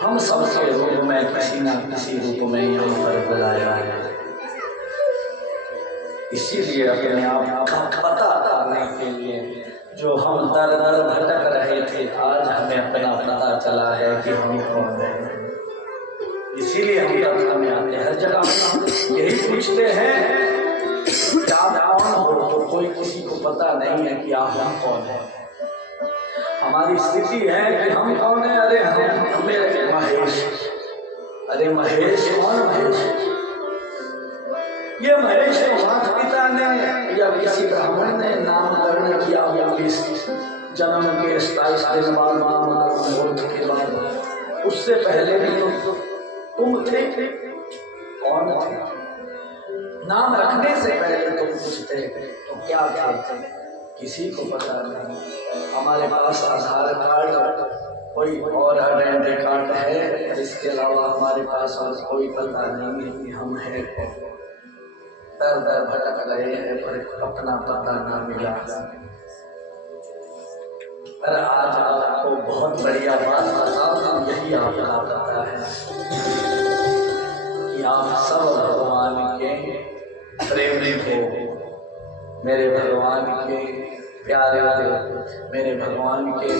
हम सबके रूप में किसी न किसी रूप में यहाँ पर बुलाया है। इसीलिए अपने आप का पता करने के लिए जो हम दर दर भटक रहे थे, आज हमें अपना पता चला है कि हम कौन हैं। इसीलिए हम कथा में आते हैं, हर जगह यही पूछते हैं कि आप कौन हो, तो कोई किसी को पता नहीं है कि आप हम कौन है। हमारी स्थिति है कि हम कौन है। अरे हमें महेश, अरे महेश कौन महेश? ये महेश तो माता पिता ने या किसी ब्राह्मण ने नामकरण किया या जन्म के 27 दिन बाद मुहूर्त के बाद, उससे पहले भी तो तुम थे। कौन थे? नाम रखने से पहले तुम कुछ थे, तो क्या थे किसी को पता नहीं। हमारे पास आधार कार्ड, कोई और आइडेंटिटी कार्ड है, इसके अलावा हमारे पास और कोई पता नहीं है कि हम हैं। दर दर भटक रहे हैं पर अपना पता ना मिला। पर आज आपको बहुत बढ़िया बात बताऊं, यही आपका पता है कि आप सब भगवान के प्रेमी हो, मेरे भगवान के प्यारे हो, मेरे भगवान के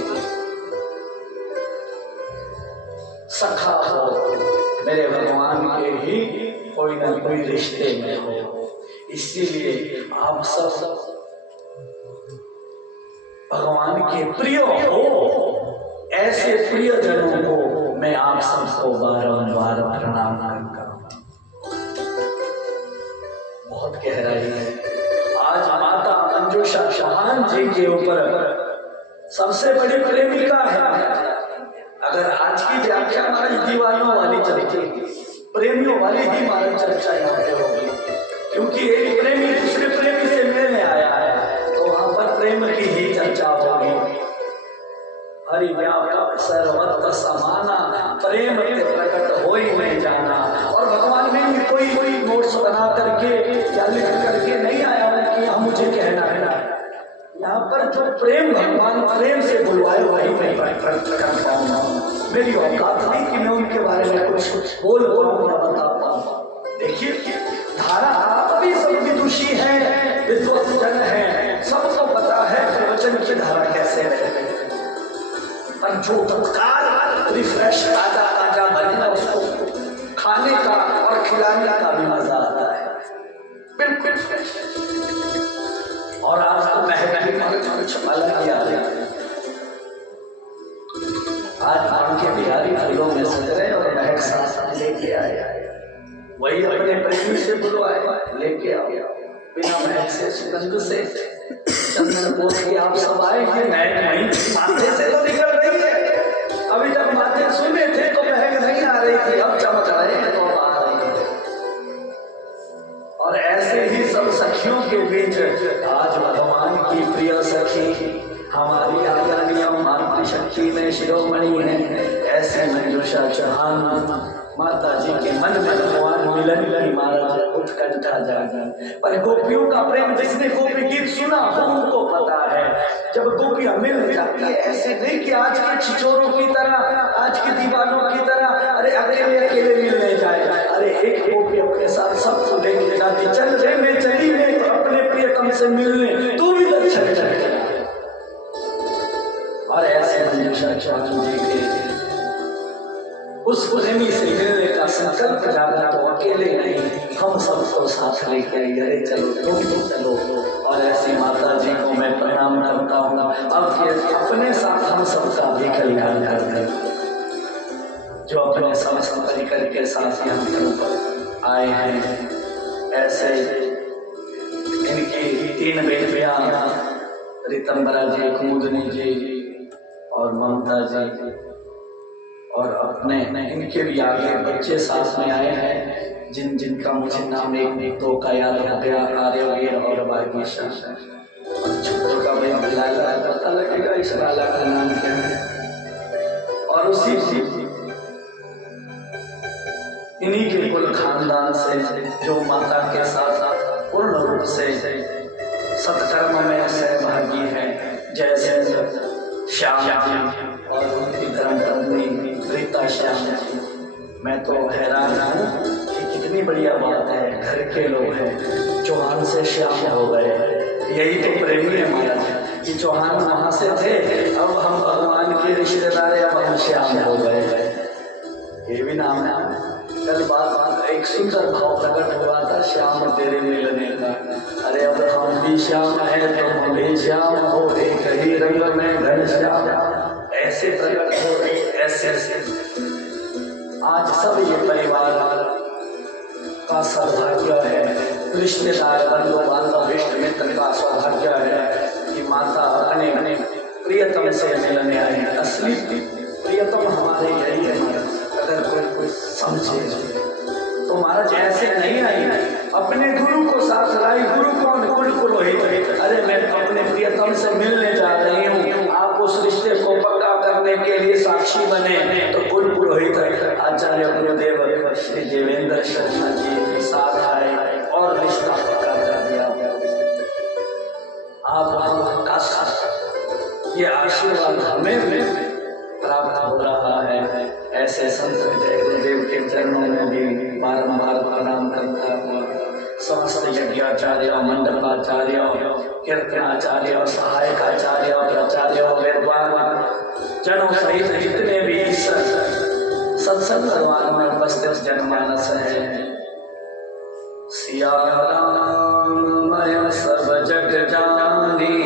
सखा हो, मेरे भगवान के ही कोई ना कोई रिश्ते में हो। इसीलिए आप सब भगवान के प्रिय हो। ऐसे प्रिय जनों को मैं आप सबको बारंबार प्रणाम करता हूं। बहुत गहराई है। आज माता मंजूषा चौहान जी के ऊपर सबसे बड़ी प्रेमिका है। अगर आज की व्याख्या हमारी दीवानों वाली चलती, प्रेमियों वाली ही हमारी चर्चा यहाँ पे होगी, क्योंकि एक प्रेमी दूसरे प्रेमी से मिलने आया है, तो वहां पर प्रेम की ही चर्चा होगी। हरि व्यापक सर्वत्र समाना, प्रेम के प्रकट हो ही नहीं जाना। और भगवान ने भी कोई नोट्स बना करके या लिख करके नहीं आया कि हम मुझे कहना है। यहाँ पर जो प्रेम भगवान प्रेम से बुलवाए वही मैं प्रकट कर पाऊंगा। मेरी औकात नहीं कि मैं उनके बारे में कुछ बोल बता पाऊँ। देखिए, धारा अभी सब विदुषी है, विद्वत जन है, सबको पता है प्रवचन की धारा कैसे है। पर जो तत्काल रिफ्रेश ताजा बनना, उसको खाने का और खिलाने का भी मजा आता है। बिल्कुल। और आपको आज उनके बिहारी फूलों में सजरे और महक साथ लेके आए, वही अपने प्रेमी से बुलवाए, लेके आओ। बिना महक से, सुगंध से, चंदन पोत के आप सब आए। महक माथे से तो निकल रही है। अभी जब माथे सुने थे तो महक नहीं आ रही थी, अब चमक रहे हैं तो आ रही है। और ऐसे ही सब सखियों के बीच आज भगवान की प्रिय सखी हमारी आदरणीय मातृशक्ति में शिरोमणि है। ऐसे मंजूषा चौहान माता जी के मन में भगवान मिलन की महाराज उत्कंठा जागा। पर गोपियों का प्रेम जिसने गोपी गीत सुना वो उनको पता है। जब गोपियां मिल जाती है, ऐसे नहीं कि आज के छिछोरों की तरह, आज के दीवानों की तरह अरे अकेले मिलने जाए। अरे एक गोपी अपने साथ सबको लेके जाती, चल रे मैं चली मैं तो अपने प्रियतम से मिलने, तू भी दर्शन कर। और ऐसे मंजूषा चौहान जी के उस प्रेमी से मिलने का संकल्प जागा तो अकेले नहीं, हम सबको साथ लेके आई। अरे चलो तुम तो चलो। और ऐसी माता जी को मैं प्रणाम करता हूँ। अब अपने साथ हम सबका भी कल्याण कर दे, जो अपने समस्त परिकर के साथ यहाँ पर आए हैं। ऐसे इनकी 3 बेटियां, रितंबरा जी, कुमुदनी जी और ममता जी, और अपने इनके भी आगे बच्चे साथ में आए हैं, जिनका मुझे नाम एक दो का याद हो गया, आर्यवीर और भागीशा। छोटू का भाई लाला, पता लगेगा इस लाला का नाम क्या है। और उसी इन्हीं के कुल खानदान से जो माता के साथ पूर्ण रूप से सत्कर्म में सहभागी है, जैसे श्याम जी और उनकी धर्मपत्नी पिता श्याम जी, मैं तो हैरान हूँ कि कितनी बढ़िया बात है, घर के लोग हैं, चौहान से श्याम हो गए। यही तो प्रेमी है महाराज कि चौहान वहां से थे, अब हम भगवान के रिश्तेदार, अब हम श्याम हो गए। ये भी नाम है। कल बात एक सुंदर भाव प्रकट हुआ था श्याम तेरे मिलने का। अरे अब हम भी श्याम है, तुम भी श्याम हो, एक ही रंग में घनश्याम, ऐसे प्रकट हो रहे, ऐसे आज सब ये परिवार का सौभाग्य है, रिश्तेदार बंधु बांधव इष्ट मित्र का सौभाग्य है कि माता अपने प्रियतम से मिलने आई। असली प्रियतम हमारे यही है। अगर कोई समझे तो महाराज ऐसे नहीं आई, अपने गुरु को साथ लाई। गुरु कौन? कुल पुरोहित। अरे मैं अपने प्रियतम से मिलने जा रही हूँ, आप उस रिश्ते को पक्का करने के लिए साक्षी बने। तो कुल पुरोहित आचार्य गुरुदेव श्री देवेंद्र शर्मा जी साथ आए और रिश्ता पक्का कर दिया। आप का ये आशीर्वाद हमें प्राप्त हो रहा है। ऐसे संत गुरुदेव के चरणों में भी बारंबार प्रणाम करता हुआ समस्त यज्ञाचार्य, मंडपाचार्य, कीर्तनाचार्य, सहायकाचार्य, प्राचार्य, विद्वान जनों सहित जितने भी इस सत्संग दरबार में उपस्थित जनमानस है, सिया राम मैं सब जग जानी,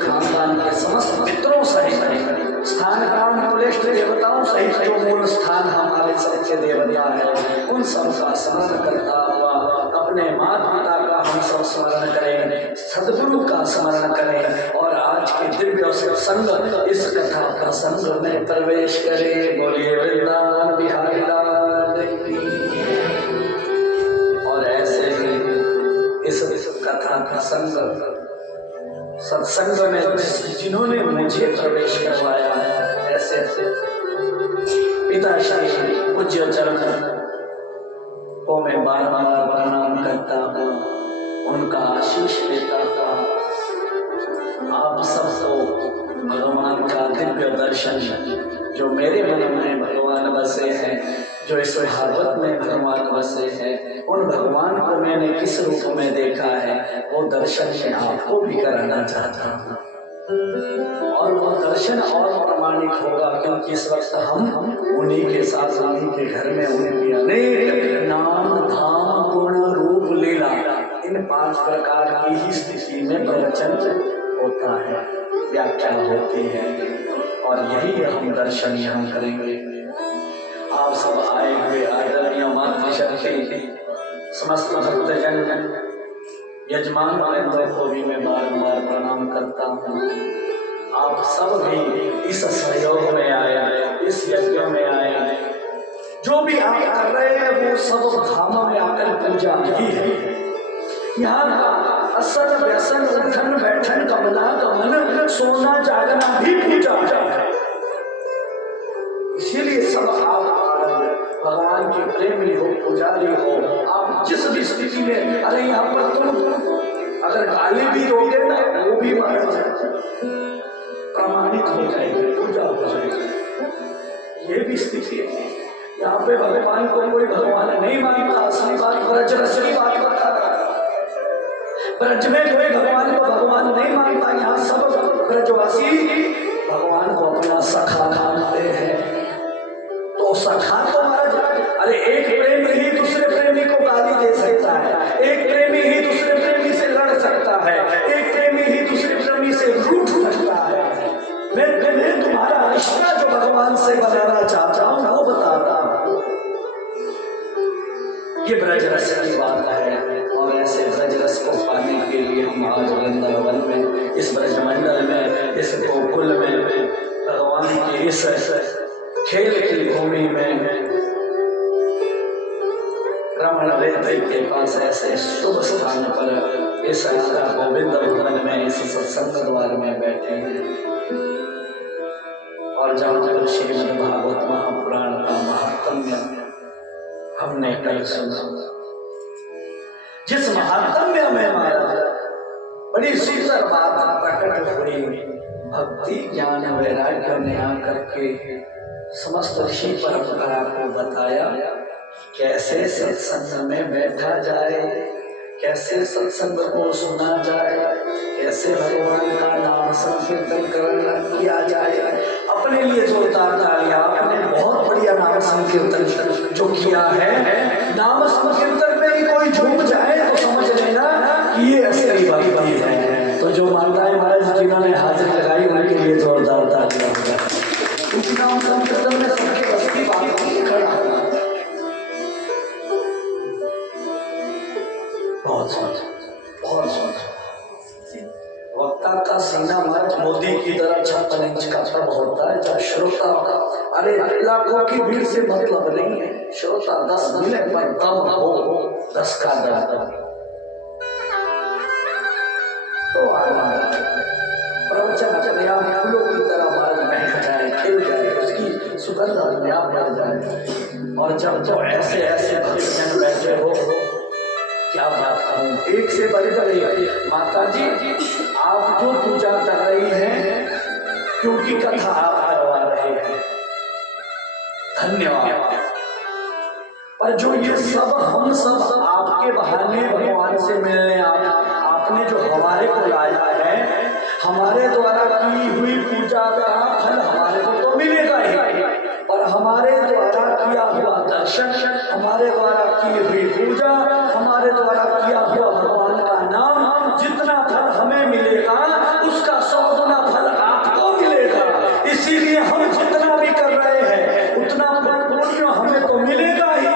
खानदान के समस्त मित्रों सहित स्थान काल कुलेष्ट देवताओं सहित जो मूल स्थान हमारे सबके देवता है, उन सब का स्मरण करता हुआ अपने माता पिता का हम सब स्मरण करें, सदगुरु का स्मरण करें और आज के दिव्य सत्संग इस कथा प्रसंग में प्रवेश करें। बोलिए वृंदावन बिहारी लाल की। और ऐसे ही इस कथा प्रसंग सत्संग में जिन्होंने मुझे प्रवेश करवाया है, ऐसे पिता श्री पूज्य चरण को मैं बार-बार प्रणाम करता हूँ, उनका आशीष देता हूँ। आप सबको भगवान का दिव्य दर्शन, जो मेरे मन में भगवान बसे हैं, जो इस भागवत में भगवान बसे हैं, उन भगवान को मैंने किस रूप में देखा है, वो दर्शन मैं आपको भी कराना चाहता हूँ। और वो दर्शन और प्रमाणिक होगा क्योंकि इस वक्त हम उन्हीं के साथ, उन्हीं के घर में उनकी अनेक नाम धाम गुण रूप लीला, इन 5 प्रकार की ही स्थिति में प्रवचन होता है, व्याख्या होती है, और यही हम दर्शन यहाँ करेंगे। आप सब आए हुए आदरणीय मातृशक्ति समस्त भक्तजन यजमान वृंदों को भी मैं बार-बार प्रणाम करता हूँ। आप सब भी इस सहयोग में आए, इस यज्ञ में आए, जो भी आप कर रहे हैं वो सब धाम में आकर पूजा ही है। यहाँ का असल व्यसन, उठन बैठन, कमला गमन, सोना जागना भी पूजा है। इसीलिए सब आप भगवान के प्रेमी हो, पुजारी हो, आप जिस भी स्थिति में, अरे यहाँ पर तुम अगर गाली भी दोगे ना, वो भी प्रमाणित हो जाएगी, पूजा हो जाएगी। ये भी स्थिति है। यहाँ पे भगवान को कोई भगवान नहीं मानता। असली बात ब्रज रसली बात बता रहा है। ब्रज में कोई भगवान को भगवान नहीं मानता। यहाँ सब ब्रजवासी भगवान को अपना सखा मानते हैं। तो सखा तो महाराज, अरे एक प्रेमी ही दूसरे प्रेमी को गाली दे सकता है, एक प्रेमी ही दूसरे प्रेमी से लड़ सकता है, एक प्रेमी ही दूसरे प्रेमी से रूठ सकता है। मैं तुम्हारा रिश्ता जो भगवान से बनाना चाहता हूँ वो बताता हूँ। ये ब्रज रस की बात है। और ऐसे ब्रज रस को पाने के लिए हम आज वृंदावन में, इस ब्रजमंडल में, इस गोकुल में, भगवान के इस खेल की भूमि में, रमण वेदी के पास ऐसे शुभ स्थान पर, इस राधा गोविंद भवन में, इस सत्संग द्वार में बैठे हैं और जहाँ पर श्रीमद् भागवत महापुराण का महात्म्य हमने कल सुना, जिस महात्म्य में महाराज बड़ी सुंदर बात प्रकट हुई। भक्ति ज्ञान वैराग्य ने आकर के समस्त ऋषि परंपरा को बताया कैसे सत्संग में बैठा जाए, कैसे सत्संग को सुना जाए, कैसे भगवान का नाम संकीर्तन किया जाए। अपने लिए जोरदार तालियां, आपने बहुत बढ़िया नाम संकीर्तन जो किया है। नाम संकीर्तन में ही कोई झूम जाए तो समझ लेना कि ये असली भक्ति है। तो जो माताएं महाराज जिन्होंने हाजिर लगाई उनके लिए जोरदार तालियां हो जाए। उस नाम संकीर्तन में सबके बस की बात नहीं खड़ा होना। बहुत सोच वक्ता का सीना मर्ज मोदी की तरह 56 इंच का तब होता है जब श्रोता, अरे लाखों की भीड़ से मतलब नहीं है, श्रोता 10 मिले पर दम हो 10 का दम। तो प्रवचन अपने आप फूलों की तरह बाल महक जाए, खिल जाए, उसकी सुगंध अपने आप बढ़ जाए। और जब तो ऐसे भक्तजन बैठे हो, क्या बात कहूं, एक से बड़े माता जी आप जो पूजा कर रही हैं क्योंकि कथा आप करवा रहे हैं, धन्यवाद। पर जो ये सब हम सब आपके बहाने भगवान से मिलने आपने जो हमारे को लाया है, हमारे द्वारा की हुई पूजा का फल हमारे को तो मिलेगा ही, पर हमारे द्वारा किया हुआ दर्शन, हमारे द्वारा की हुई पूजा, हमारे द्वारा किया हुआ भगवान का नाम, जितना फल हमें मिलेगा उसका 100 गुना फल आपको मिलेगा। इसीलिए हम जितना भी कर रहे हैं उतना पुण्य हमें तो मिलेगा ही,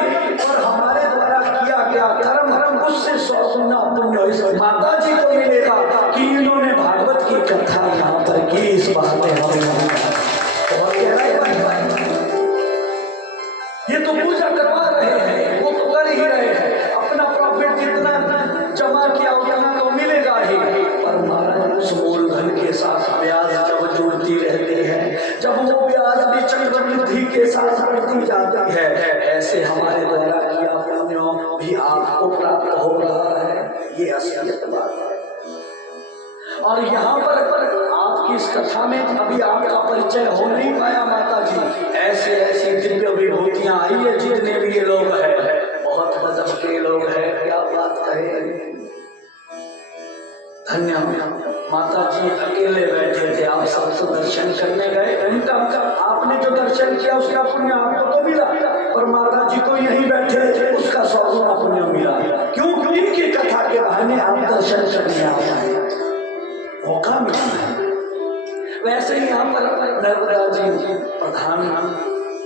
और हमारे द्वारा किया गया कर्म उससे 100 गुना पुण्य इस माता जी को मिलेगा कि इन्होंने भागवत की कथा यहाँ पर की। इस बात में हमें बहुत गहराई ये तो पूजा करवा रहे हैं, वो तो कर ही रहे हैं, अपना प्रॉफिट जितना जमा किया उतना तो मिलेगा ही, पर महाराज उस मूलधन के साथ ब्याज जब जुड़ती रहती है, जब वो ब्याज भी चक्रवृद्धि के साथ बढ़ती जाती है, ऐसे हमारे द्वारा किया पुण्य भी आपको प्राप्त हो रहा है। ये असलियत बात है। और यहाँ पर आपकी इस कथा में अभी आपका परिचय हो नहीं पाया माता जी, ऐसे ऐसी दिव्य विभूतियां आई है, जितने भी ये लोग हैं बहुत गजब के लोग हैं, क्या बात कहे। धन्य माता जी अकेले बैठे थे, आप सबसे दर्शन करने गए, उनका आपने जो दर्शन किया उसका पुण्य आपको तो मिला, पर माता जी को यहीं बैठे थे उसका 100 गुना पुण्य मिला। क्यों? इनकी कथा के बहाने आप दर्शन करने आए, मौका मिला है। वैसे ही यहाँ पर नर्मदा जी प्रधान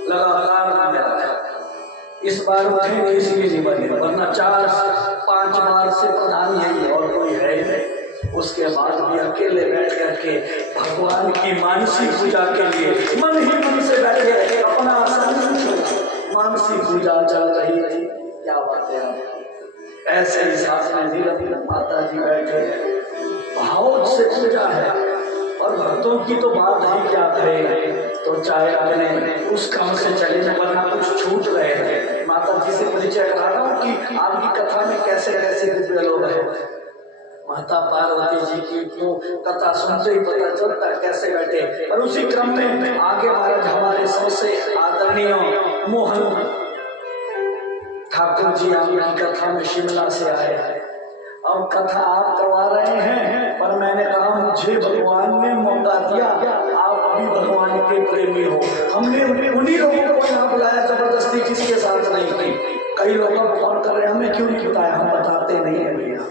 लगातार इस बार उठे इसलिए नहीं बने, वरना 4-5 बार से प्रधान यही और कोई है नहीं। उसके बाद भी अकेले बैठ करके भगवान की मानसिक पूजा के लिए मन ही मन से बैठे, अपना मानसिक पूजा चल रही थी। क्या बात है आप ऐसे ही साथ में धीरे माता जी बैठे, भाव से पूजा है, और भक्तों की तो बात ही क्या कहे, तो चाहे अपने उस काम से चले जाए वरना कुछ छूट रहे हैं। माता जी से परिचय करा रहा हूँ कि आपकी कथा में कैसे कैसे दिव्य लोग हैं। माता पार्वती जी की तो कथा सुनते ही पता चलता कैसे बैठे, और उसी क्रम में आगे महाराज हमारे सबसे आदरणीय मोहन ठाकुर जी आपकी कथा में शिमला से आए हैं। अब कथा आप करवा रहे हैं, पर मैंने कहा मुझे भगवान ने मौका दिया, आप भी भगवान के प्रेमी हो, हमने उन्हीं लोगों को यहाँ बुलाया, जबरदस्ती किसके साथ नहीं की। कई लोग फोन कर रहे हैं हमें क्यों नहीं बताया, हम बताते नहीं है भैया।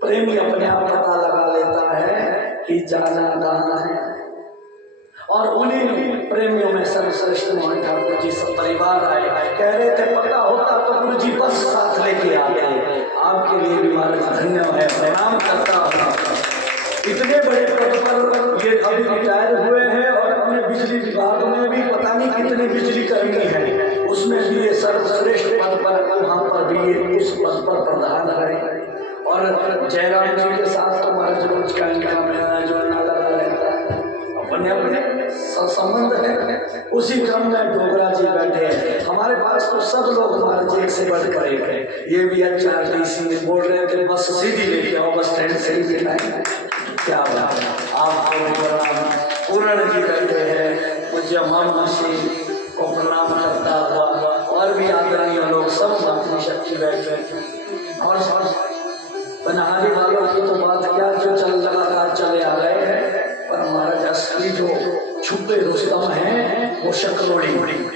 प्रेमी अपने आप पता लगा लेता है कि जाना कहाँ है, और उन्हीं प्रेमियों में सर्वश्रेष्ठ मोहन ठाकुर जी सब परिवार आए, कह रहे थे पता होता तो गुरु जी बस साथ लेके आते। आपके लिए भी महाराज धन्य है, प्रणाम करता हूँ। इतने बड़े पद पर ये अभी रिटायर हुए हैं, और अपने बिजली विभाग में भी पता नहीं कितनी बिजली कर्मी है, उसमें भी ये सर्वश्रेष्ठ पद पर, वहाँ पर भी ये उस पद पर प्रधान रहे। और जयराम जी के साथ तो महाराज रोज का इनका मिलना जुलना लगा रहता है, अपने अपने संबंध है। उसी क्रम में डोगरा जी बैठे हैं। हमारे पास तो सब लोग हमारे एक से बढ़कर एक है। ये भी HRTC में बोल रहे थे बस सीधी लेके आओ, बस स्टैंड से ही बिठाएं। क्या बात है। आप पूर्ण जी बैठे हैं, पूज्य मामूसी को प्रणाम करता हुआ और भी आदरणीय लोग सब मातृशक्ति बैठे और बनहारी वालों की तो बात क्या, जो चल लगातार चले आ रहे हैं। पर महाराज असली जो छुपे रुस्तम हैं वो शकरोड़ी,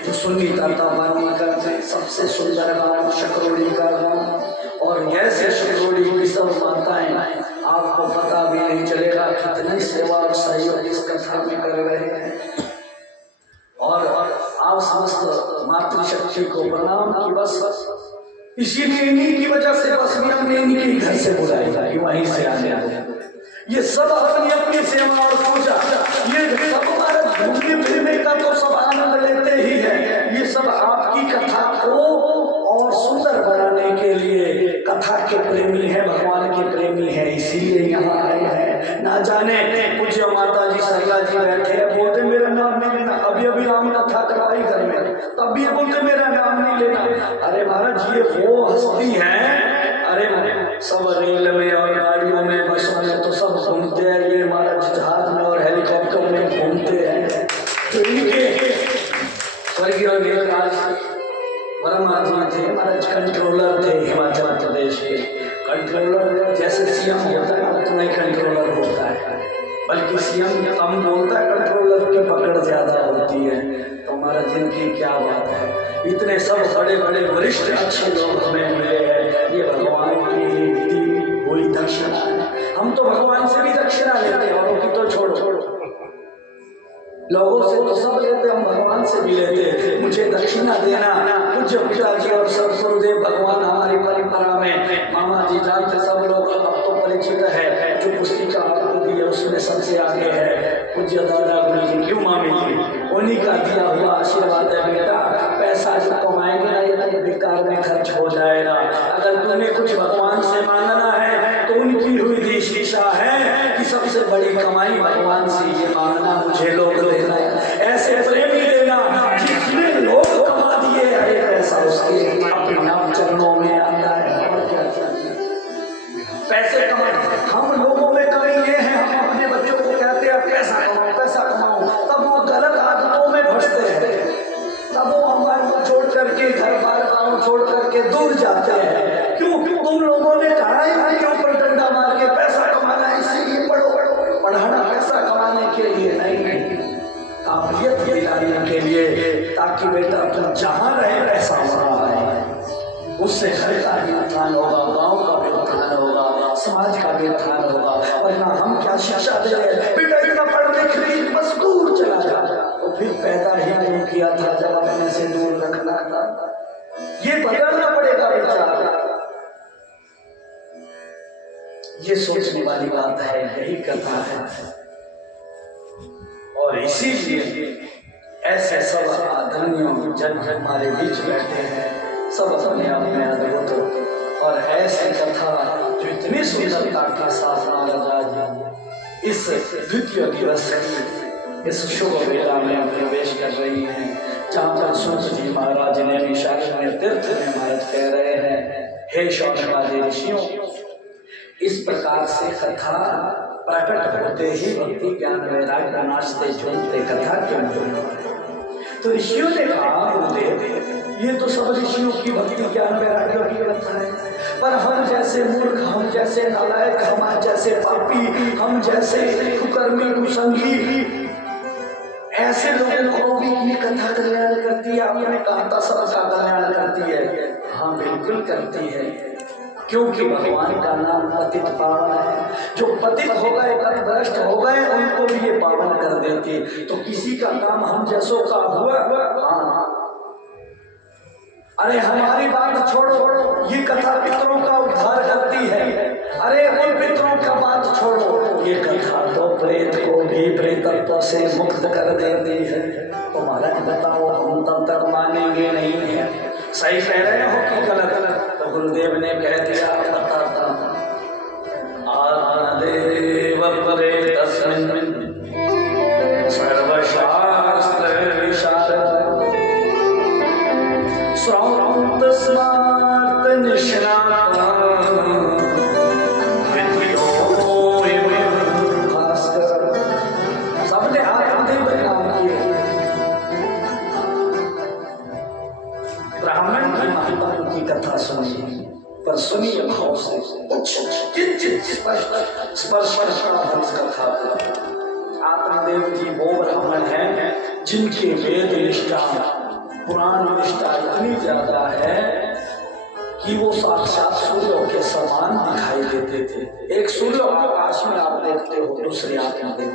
जो सुन्नी ताता बानी करते सबसे सुंदर गाँव शकरोड़ी का गाँव। और ऐसे शकरोड़ी की सब माताएं आपको पता भी नहीं चलेगा कितनी सेवा और सहयोग इस कथा में कर रहे हैं। और आप समस्त मातृशक्ति को प्रणाम की बस इसीलिए इन्हीं की वजह से बस भी हमने इन्हीं घर से बुलाया कि वहीं से आने आए। ये सब अपनी अपनी सेवा और पूजा, ये सब हमारे घूमने फिरने का तो सब आनंद लेते ही है। ये सब आपकी कथा को और सुंदर बनाने के लिए कथा के प्रेमी है, भगवान के प्रेमी है, इसीलिए यहाँ आए हैं। ना जाने पूज्य माता जी सरला जी बैठे हैं, बोलते मेरा नाम नहीं लेना। अभी अभी राम कथा करवाई घर में, तब भी बोलते मेरा नाम नहीं लेना। अरे महाराज ये वो हस्ती है, अरे सब रेल में और गाड़ियों में बसों में तो सब घूमते हैं, ये महाराज जहाज में और हेलीकॉप्टर में घूमते हैं। तो इनके स्वर्गीय वर्मा जी थे महाराज, कंट्रोलर थे हिमाचल प्रदेश के। कंट्रोलर जैसे सीएम होता है उतना ही कंट्रोलर होता है, बल्कि सीएम कम बोलता है, कंट्रोलर की पकड़ ज्यादा होती है। तो हमारा जिनकी क्या बात है, इतने सब बड़े बड़े वरिष्ठ अच्छे लोग हमें मिले हैं। ये भगवान की दी हुई दक्षिणा है। हम तो भगवान से भी दक्षिणा लेते हैं, औरों की तो छोड़ो, लोगों से तो सब लेते, हम भगवान से भी लेते। मुझे दक्षिणा देना पूज्य पिताजी और सदगुरुदेव भगवान हमारी परंपरा में मामा जी जानते सब लोग, अब तो परिचित है। जो पुस्तिका आपको दी है उसमें सबसे आगे है पूज्य दादा गुरु जी, क्यों मामी जी, उन्हीं का दिया हुआ आशीर्वाद है। बेटा पैसा जो कमाएंगे ना ये बेकार में खर्च हो जाएगा। अगर तुम्हें कुछ भगवान से मांगना है तो उनकी हुई दी शीशा है कि सबसे बड़ी कमाई भगवान से ये मांगना, मुझे लोग देना, ऐसे प्रेमी देना जिसने लोग कमा दिए है पैसा उसके अपने नाम चरणों में आता है। और क्या चाहिए, पैसे कमा, हम लोगों में कमी ये है, हम अपने बच्चों को कहते हैं पैसा कमाओ पैसा कमाओ, तब वो गलत आदतों में फंसते हैं, तब वो हमारे को छोड़ करके घर बार गाँव छोड़ करके दूर जाते हैं। क्यों? तुम लोगों ने कहा है कि ऊपर डंडा मार के पैसा कमाना है, इसीलिए पढ़ो। पढ़ाना पैसा कमाने के लिए नहीं, काबिलियत दिलाने के लिए, ताकि बेटा तुम जहाँ रहे पैसा वहाँ आए। उससे घर का भी उत्थान होगा, गाँव का भी उत्थान होगा, समाज का भी उत्थान होगा। वरना हम क्या शिक्षा दे रहे हैं, बेटा इतना पढ़ लिख ली बस दूर चला जा, तो फिर पैदा ही नहीं किया था जब अपने से दूर रखना था। ये बदलना पड़ेगा विचार, ये सोचने वाली बात है, यही कथा है। और इसीलिए ऐसे सब आदरणीय जन हमारे बीच बैठे हैं, सब अपने आप में अद्भुत। और ऐसी कथा जो इतनी सुंदरता के साथ महाराज आज इस द्वितीय दिवस इस शुभ वेला में प्रवेश कर रही हैं, जहाँ पर सूत जी महाराज ने निशाचर तीर्थ में महाराज कह रहे हैं, हे शौनकादि ऋषियों, इस प्रकार से कथा प्रकट होते ही भक्ति ज्ञान वैराग्य नाचते झूमते कथा के मूल। तो ऋषियों ने कहा गुरुदेव ये तो सब ऋषियों की भक्ति ज्ञान वैराग्य की कथा है, पर हम जैसे मूर्ख, हम जैसे नालायक, हम जैसे पापी, हम जैसे कुकर्मी कुसंगी ऐसे लोगों को भी ये कथा कल्याण करती है। आपने कहा था सबका कल्याण करती है, हाँ बिल्कुल करती है, क्योंकि भगवान का नाम पतित पावन है। जो पतित हो गए, पथभ्रष्ट हो गए, उनको भी ये पावन कर देती। तो किसी का काम हम जैसों का हुआ, हाँ अरे हमारी बात छोड़ो, ये कथा पितरों का उद्धार करती है। अरे उन पितरों का बात छोड़ो, ये कथा तो प्रेत को भी प्रेतत्व से मुक्त कर देती है। तो महाराज बताओ, हम तब तक मानेंगे नहीं है, सही कह रहे हो कि गलत? तो गुरुदेव ने कह दिया, बताता आदेव प्रेतस्मिन् सर्वशा स्पर्श करता हूँ इस कथा को। आत्मदेव जी वो ब्राह्मण हैं जिनके वेद निष्ठा पुराण निष्ठा इतनी ज्यादा है कि वो साक्षात सूर्य के समान दिखाई देते थे। एक सूर्य आकाश में आप देखते हो, दूसरे आत्मदेव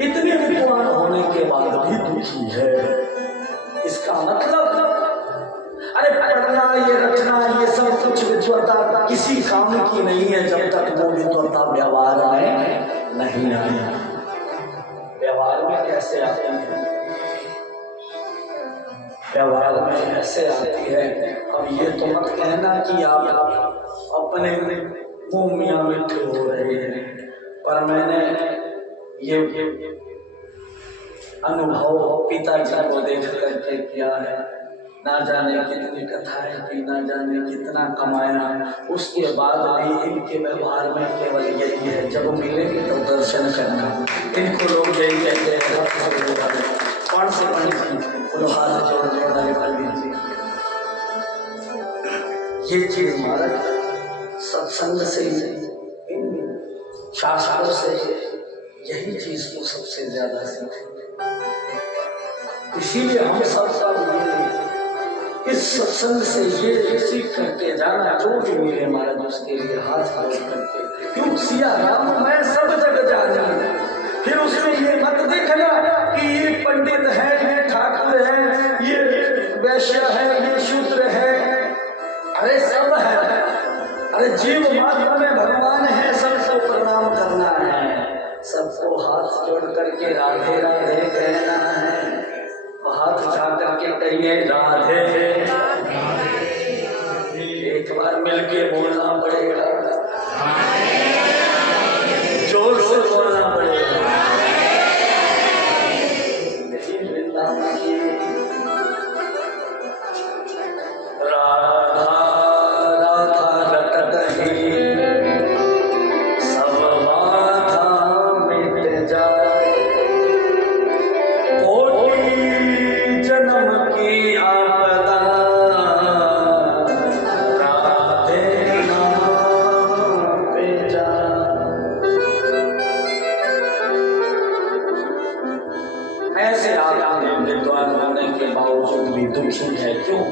इतने विद्वान होने के बाद भी दुखी है। इसका मतलब अरे पढ़ना ये रचना ये सब कुछ विद्वता किसी काम की नहीं है जब तक वो विद्वता व्यवहार में नहीं आई। व्यवहार में कैसे आती है? व्यवहार में ऐसे आती है। अब ये तो मत कहना कि आप अपने मुंह मियां मिठे हो रहे हैं, पर मैंने ये अनुभव पिताजी को देख करके किया है। ना जाने कितनी कथाएं की, ना जाने कितना कमाया, उसके बाद भी इनके व्यवहार में केवल यही है, जब मिलेंगे तो दर्शन करना। इनको लोग यही कहते हैं कौन से हाथ जोड़ जोड़ कर दीजिए। ये चीज हमारा सत्संग से इन शास्त्रों से यही चीज को सबसे ज्यादा सीखें। इसीलिए हम सब इस सत्संग से ये सीख करके जाना, जो भी मेरे महाराज उसके लिए हाथ जोड़ करके, क्यों सिया राम मैं सब जगह जाना। फिर उसमें ये मत देखना कि ये पंडित है, ये ठाकुर है, ये वैश्य है, ये शूद्र है। अरे सब है। अरे जीव मात्र में भगवान है, सबको प्रणाम करना है, सबको हाथ जोड़ करके राधे राधे कहना है। हाथ उठा करके कहिए राधे। एक बार मिलके बोलना पड़ेगा, जोर से बोलना पड़ेगा। वृंदावन की राधा राधा रटत ही सब बाधा मिट जाए। जन्म की आपदा राधे नाम पे जा। ऐसे आदमी विद्वान होने के बावजूद भी दुखी है। क्यों?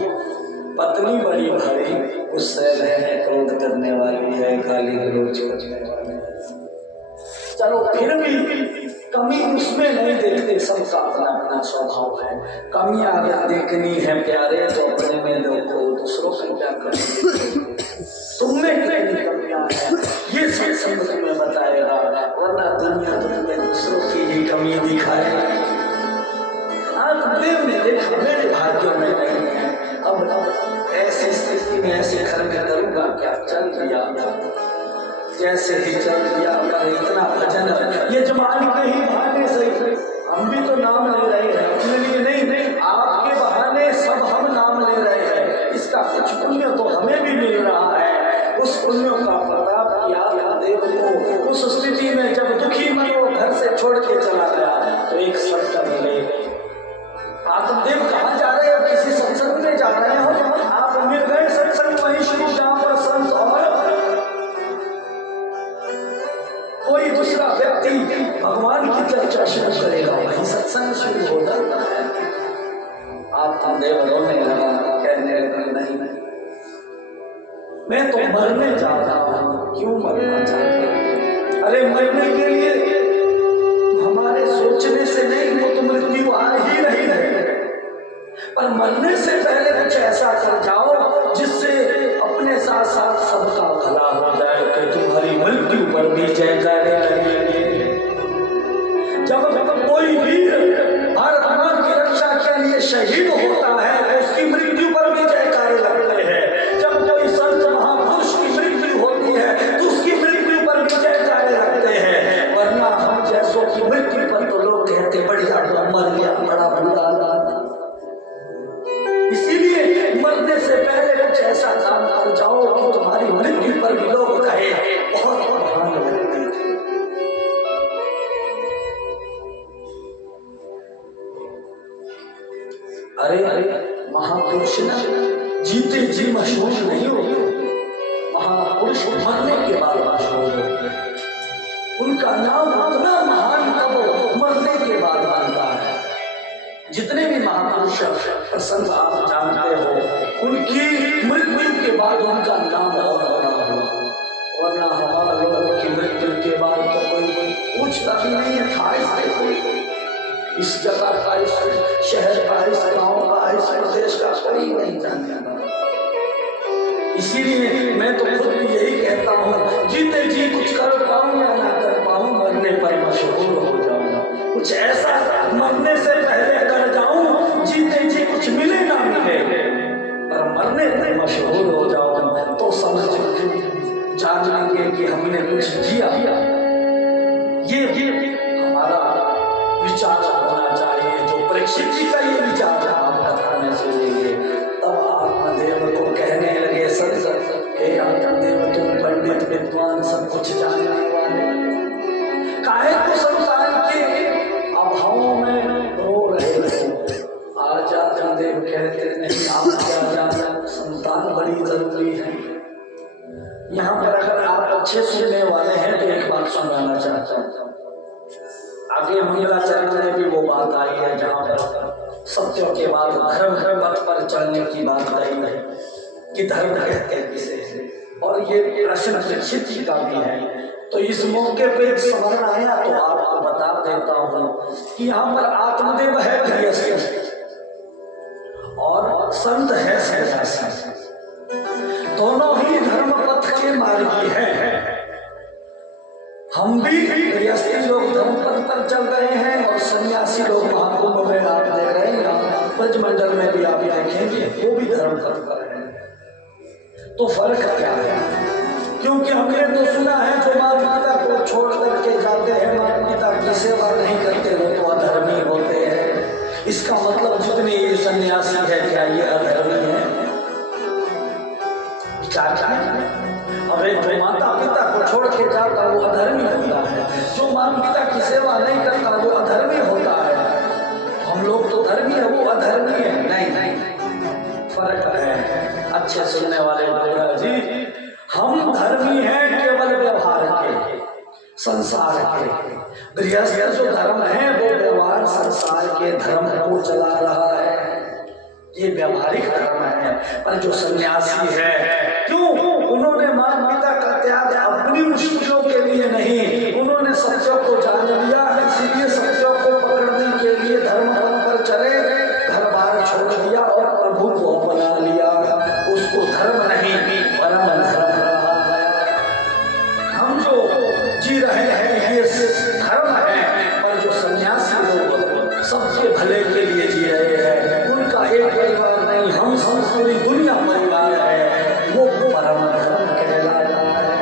पत्नी बड़ी भारी, गुस्से है, क्रोध करने वाली है, गाली गलौज करने वाली है। चलो फिर भी कमी उसमें नहीं देखते, सबका अपना अपना स्वभाव है। कमियां अगर देखनी है प्यारे तो अपने में देखो, दूसरों से क्या करेंगे? तुमने कितनी कमियां हैं ये सत्संग तुम्हें बताएगा, वरना दुनिया तो तुम्हें दूसरों की ही कमी दिखाएगा। आत्मदेव ने देखा मेरे भाग्यों में नहीं है, अब ऐसी स्थिति में ऐसे कर्म करूंगा क्या? चल दिया जैसे ही चल दिया। इतना भजन ये जमान के ही बहाने से हम भी तो नाम ले रहे हैं, अपने लिए नहीं, आपके बहाने सब हम नाम ले रहे हैं। इसका कुछ पुण्य तो हमें भी मिल रहा है। उस पुण्य का प्रताप किया आत्मदेव को उस स्थिति में जब दुखी मन वो घर से छोड़ के चला गया तो एक शब्द मिले, आत्मदेव कहाँ जा रहे हो? किसी सत्संग में जा रहे हो? आप मिल गए सत्संग वहीं शुरू, जहाँ पर संत और कोई दूसरा व्यक्ति भगवान की चर्चा शुरू करेगा, वहीं सत्संग शुरू हो जाता है। आत्मदेव रोने लगा, कहने लगा नहीं मैं तो मरने जा रहा हूँ। क्यों मरना चाहते हो? अरे मरने के लिए हमारे सोचने से नहीं, वो तो मृत्यु आ ही रही है, पर मरने से पहले कुछ ऐसा कर जाओ जिससे अपने साथ साथ सबका भला हो जाए, तो तुम्हारी मृत्यु पर भी जयकारे लगेंगे। जब कोई वीर भारत मां की रक्षा के लिए शहीद होता है तो उसकी मृत्यु पर भी जयकारे लगते हैं। जब कोई संत महापुरुष की मृत्यु होती है तो उसकी मृत्यु पर भी जयकारे लगते हैं। वरना हम जैसों की मृत्यु पर तो लोग कहते बढ़िया मर गया, बड़ा बुरा। इसीलिए मरने से पहले कुछ ऐसा काम कर जाओ कि तुम्हारी मृत्यु पर भी लोग कहे बहुत महान व्यक्ति थे। अरे महापुरुष ना जीते जी मशहूर नहीं हो, महापुरुष मरने के बाद मशहूर उनका नाम उतना महान तब मरने के बाद बनता है। जितने भी महापुरुष प्रसंग आप जानते हो, उनकी मृत्यु के बाद उनका नाम और बना हुआ, वरना हमारा लोगों की मृत्यु के बाद तो कोई पूछता भी नहीं है। था इससे कोई इस जगह का, इस शहर का, इस गांव का, इस प्रदेश का कोई नहीं जानता। इसीलिए मैं तो खुद भी यही कहता हूँ, जीते जी कुछ कर पाऊं या ना कर पाऊं, मरने पर मशहूर हो जाऊं। कुछ ऐसा मरने से पहले कर जाऊं, जीते जी कुछ मिले ना मिले, पर मरने पर मशहूर हो जाऊं तो समझ जान लेंगे कि हमने कुछ जिया। ये हमारा विचार होना चाहिए। जो परीक्षित जी का ये विचार आप बताने सुनेंगे, तब आत्मदेव को कहने लगे, सर हे आत्मदेव, तुम पंडित विद्वान सब कुछ जानने वाले, काहे को संसार के अभावों में रो रहे हो? आज आत्मदेव कहते नहीं, आप क्या जाना, संतान बड़ी जरूरी है। यहाँ पर अगर आप अच्छे सुनने वाले हैं तो एक बात सुनाना चाहता हूँ। आगे मंगलाचरण में भी वो बात आई है जहाँ पर सत्य के बाद धर्म पथ पर चलने की बात आई है कि धर्म कहते हैं किसे, और ये प्रश्न परीक्षित जी का भी है। तो इस मौके पे एक स्मरण आया तो आपको बता देता हूँ कि यहाँ पर आत्मदेव है गृहस्थ और संत है सन्यासी, दोनों ही धर्म पथ के मार्गी हैं। हम भी गृहस्थी लोग धर्म पथ पर चल रहे हैं और सन्यासी लोग महाकुंभ में आप देख रहे हैं, ब्रजमंडल में भी आप देखेंगे वो भी धर्म पथ पर है। तो फर्क क्या है? क्योंकि हमने तो सुना है जो माता पिता को छोड़ करके जाते हैं, माता पिता की सेवा नहीं करते हो तो अधर्मी होते हैं। इसका मतलब जितने ये सन्यासी है, क्या ये अधर्मी है? विचार अबे जो माता पिता को छोड़ के जाता वो अधर्मी होता है, जो माता पिता की सेवा नहीं करता वो अधर्मी होता है। हम लोग तो धर्मी है, वो अधर्मी है। नहीं, फर्क है। अच्छे सुनने वाले महाराज जी, हम धर्मी हैं केवल व्यवहार के, संसार के। गृहस्थ जो धर्म है वो व्यवहार संसार के धर्म को चला रहा है, ये व्यवहारिक धर्म है। पर जो सन्यासी है, क्यों? उन्होंने माता पिता का त्याग अपनी मुश्किलों के लिए नहीं, उन्होंने सत्यों को जान लिया, इसीलिए सत्यों को पकड़ने के लिए धर्म पथ पर चले, घर बार छोड़ दिया और प्रभु को अपना लिया। उसको धर्म नहीं परम धर्म रहा है। हम जो जी रहे हैं ये धर्म है, पर जो सन्यासी लोग सबके भले के लिए जी रहे हैं, उनका एक परिवार नहीं, हम सब पूरी दुनिया परिवार है, वो परम धर्म कहलाता है।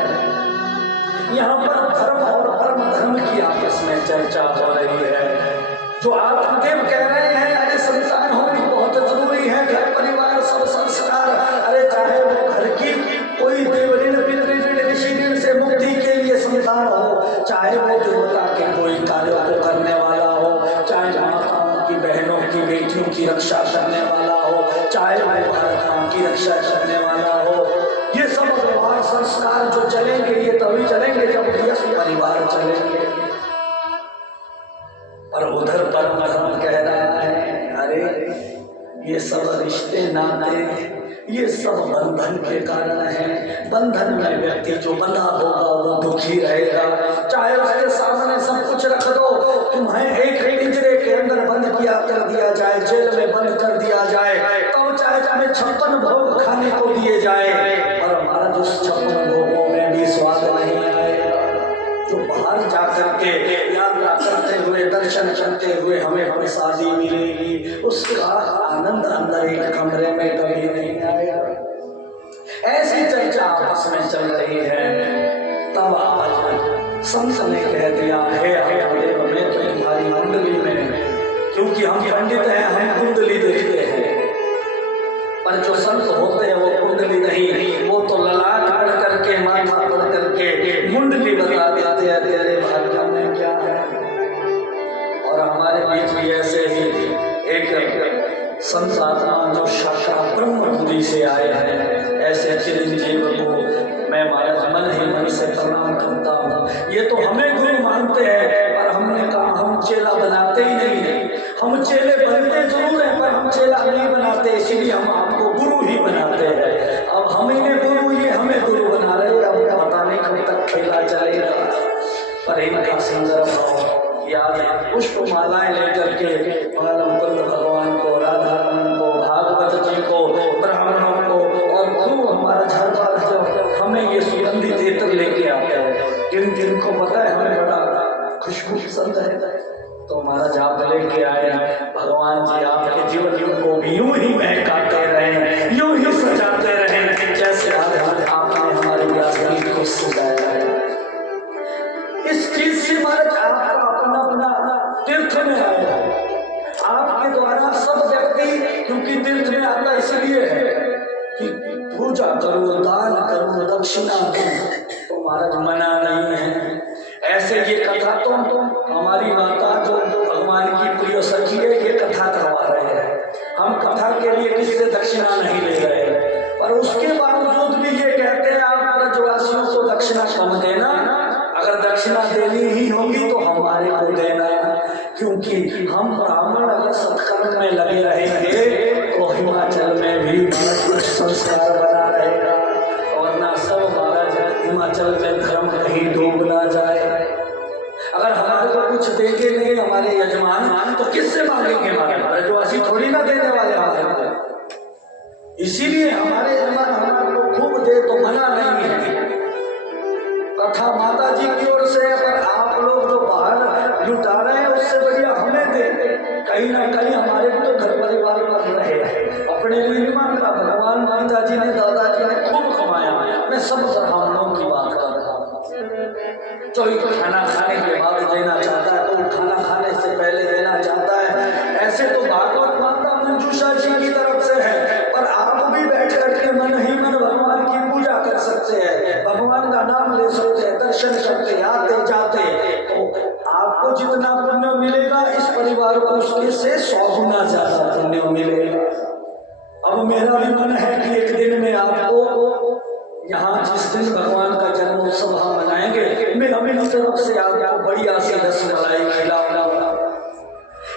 यहाँ पर धर्म और परम धर्म की आपस में चर्चा हो रही है। जो आत्मदेव कह रहे हैं, अरे संतान होनी बहुत जरूरी है, घर परिवार सब संस्कार, अरे चाहे वो घर की कोई देवऋण ऋषि ऋण से मुक्ति के लिए संतान हो, चाहे वो देवता के कोई कार्यों को करने वाला हो, चाहे माताओं की बहनों की बेटियों की रक्षा करने वाला हो, चाहे वो भारत की रक्षा करने वाला हो, ये सब व्यवहार संस्कार जो चलेंगे ये तभी चलेंगे जब गृहस्थ परिवार चलेंगे। पर उधर परम धर्म कह रहा है, अरे ये सब रिश्ते नाते ये सब बंधन के कारण है। बंधन में व्यक्ति जो बंधा होगा वो दुखी रहेगा, चाहे उसके सामने सब कुछ रख दो, तुम्हें एक पिंजरे के अंदर बंद किया कर दिया जाए, जेल में बंद कर दिया जाए, तो चाहे तुम्हें 56 भोग खाने को दिए जाए, पर हमारा जो 56 भोगों में भी स्वाद नहीं आएगा। जो बाहर जाकर के यात्रा करते हुए दर्शन करते हुए हमें प्रसादी मिलेगी, उसका आनंद अंदर एक कमरे में कभी नहीं आएगा। ऐसी चर्चा आपस में चल रही है। तब आज संत ने कह दिया, हे आत्मदेव, मैं तो तुम्हारी कुंडली में, क्योंकि हम पंडित हैं, हम कुंडली देखते हैं, पर जो संत होते हैं वो कुंडली नहीं, वो तो ललाट पढ़ करके, माथा पढ़ करके मुंडली बता देते हैं, तेरे भाग्य में क्या है। और हमारे बीच भी ऐसे ही एक संत आत्मा जो साक्षात ब्रह्मपुरी से आए हैं, ऐसे चिरंजीव को मैं महाराज मन ही मन से प्रणाम करता हूँ। ये तो हमें गुरु पर इनका सुंदर भाव याद पुष्प मालाएं लेकर के मुकुंद भगवान को, राधा रमन को, भागवत जी को, ब्राह्मणों को और खूब हमारा झारखंड जो हमें ये सुगंधित इत्र लेके आता है। जिनको पता है हमें बड़ा खुशबू पसंद है तो हमारा जाप लेके आए। भगवान जी आपके जीवन को भी यूं ही महकाते रहे, यूं ही सजाते रहे जैसे आज आपने हमारी यात्रा को सजाया है। इस चीज से महाराज आपका अपना अपना तीर्थ में आया। आपके द्वारा सब व्यक्ति क्योंकि तीर्थ में आता इसलिए है कि पूजा करो, दान करो, दक्षिणा दो, तो महाराज मना नहीं है। ऐसे ये कथा तो हमारी माता जो भगवान की प्रिय सखी है ये कथा करवा रहे हैं। हम कथा के लिए किससे दक्षिणा नहीं ले रहे, पर उसके बावजूद भी ये कहते हैं आप ब्रजवासियों को दक्षिणा कम देना, अगर दक्षिणा देनी ही होगी तो हमारे को देना, क्योंकि हम ब्राह्मण अगर सत्कर्म में लगे रहेंगे तो हिमाचल में भी संस्कार बना रहेगा और ना सब महाराज हिमाचल में धर्म कहीं डूब ना जाए। अगर हमारे को कुछ देंगे नहीं हमारे यजमान तो किससे मांगेंगे? हमारे ब्रजवासी थोड़ी ना देने वाले हमारे को, इसीलिए हमारे यजमान हमारे को खूब दे तो मना नहीं है। कथा माता जी की ओर से, पर आप लोग जो बाहर लुटा रहे हैं उससे बढ़िया हमें दे, कहीं ना कहीं हमारे को तो घर परिवार पर रहे, अपने लिए नहीं मांगता। भगवान माता जी ने, दादाजी ने खूब कमाया। मैं सब ब्राह्मणों की बात कर रहा हूँ। तो खाना खाने के बाद देना चाहता है तो खाना खाने से पहले देना चाहता है। ऐसे तो भागवत माता मंजूषा जी की तरफ से है, पर आप भी बैठ करके मन ही मन भगवान की पूजा कर सकते हैं, भगवान का नाम ले सकते हैं, दर्शन करते आते जाते, तो आपको जितना पुण्य मिलेगा इस परिवार को उसके से 100 गुना ज्यादा पुण्य मिलेगा। अब मेरा भी मन है कि एक दिन में आपको यहाँ जिस दिन भगवान का जन्मोत्सव हम मनाएंगे, मैं अपनी तरफ से आपको बढ़िया से रसमलाई खिलाऊंगा।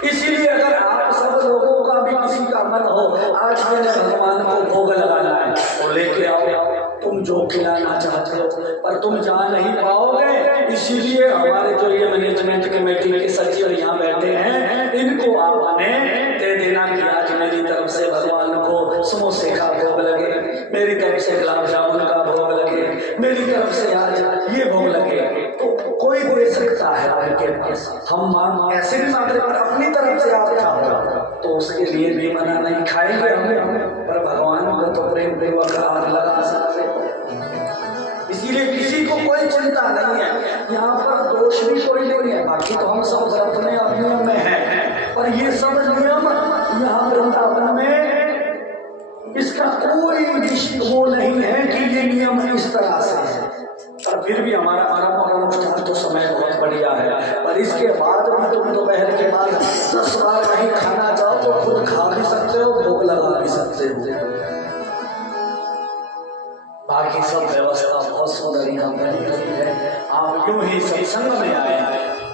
इसीलिए अगर आप सब लोगों का भी किसी का मन हो आज मैंने भगवान को भोग लगाना है तो लेके आओ, तुम जो खिलाना चाहते हो, पर तुम जा नहीं पाओगे। इसीलिए हमारे जो ये मैनेजमेंट कमेटी के सचिव यहाँ बैठे हैं इनको आपने दे देना कि आज मेरी तरफ से भगवान को समोसे का भोग लगे, मेरी तरफ से गुलाब जामुन का भोग लगे, मेरी तरफ से आज ये भोग लगे, तो कोई दे सकता है आपके पास। हम मांग ऐसे भी मांग रहे पर अपनी तरफ से आप खाओ तो उसके लिए भी मना नहीं, खाएंगे हमें, पर भगवान को तो प्रेम पूर्वक आप लगा सकते हो। इसीलिए किसी को कोई चिंता नहीं है, यहाँ पर दोष भी कोई नहीं है। बाकी तो हम सब अपने अपने में हैं, पर ये सब नियम यहाँ वृंदावन में इसका कोई वो नहीं है कि ये नियम इस तरह से है। पर फिर भी हमारा अनुष्ठान तो समय बहुत बढ़िया है, पर इसके बाद भी तुम दोपहर के बाद 10 बार नहीं खाना चाहो तो खुद खा भी सकते हो, भोग लगा भी सकते हो। बाकी सब व्यवस्था बहुत सुंदर यहाँ बनी हुई है। आप यूं ही सत्संग में आए,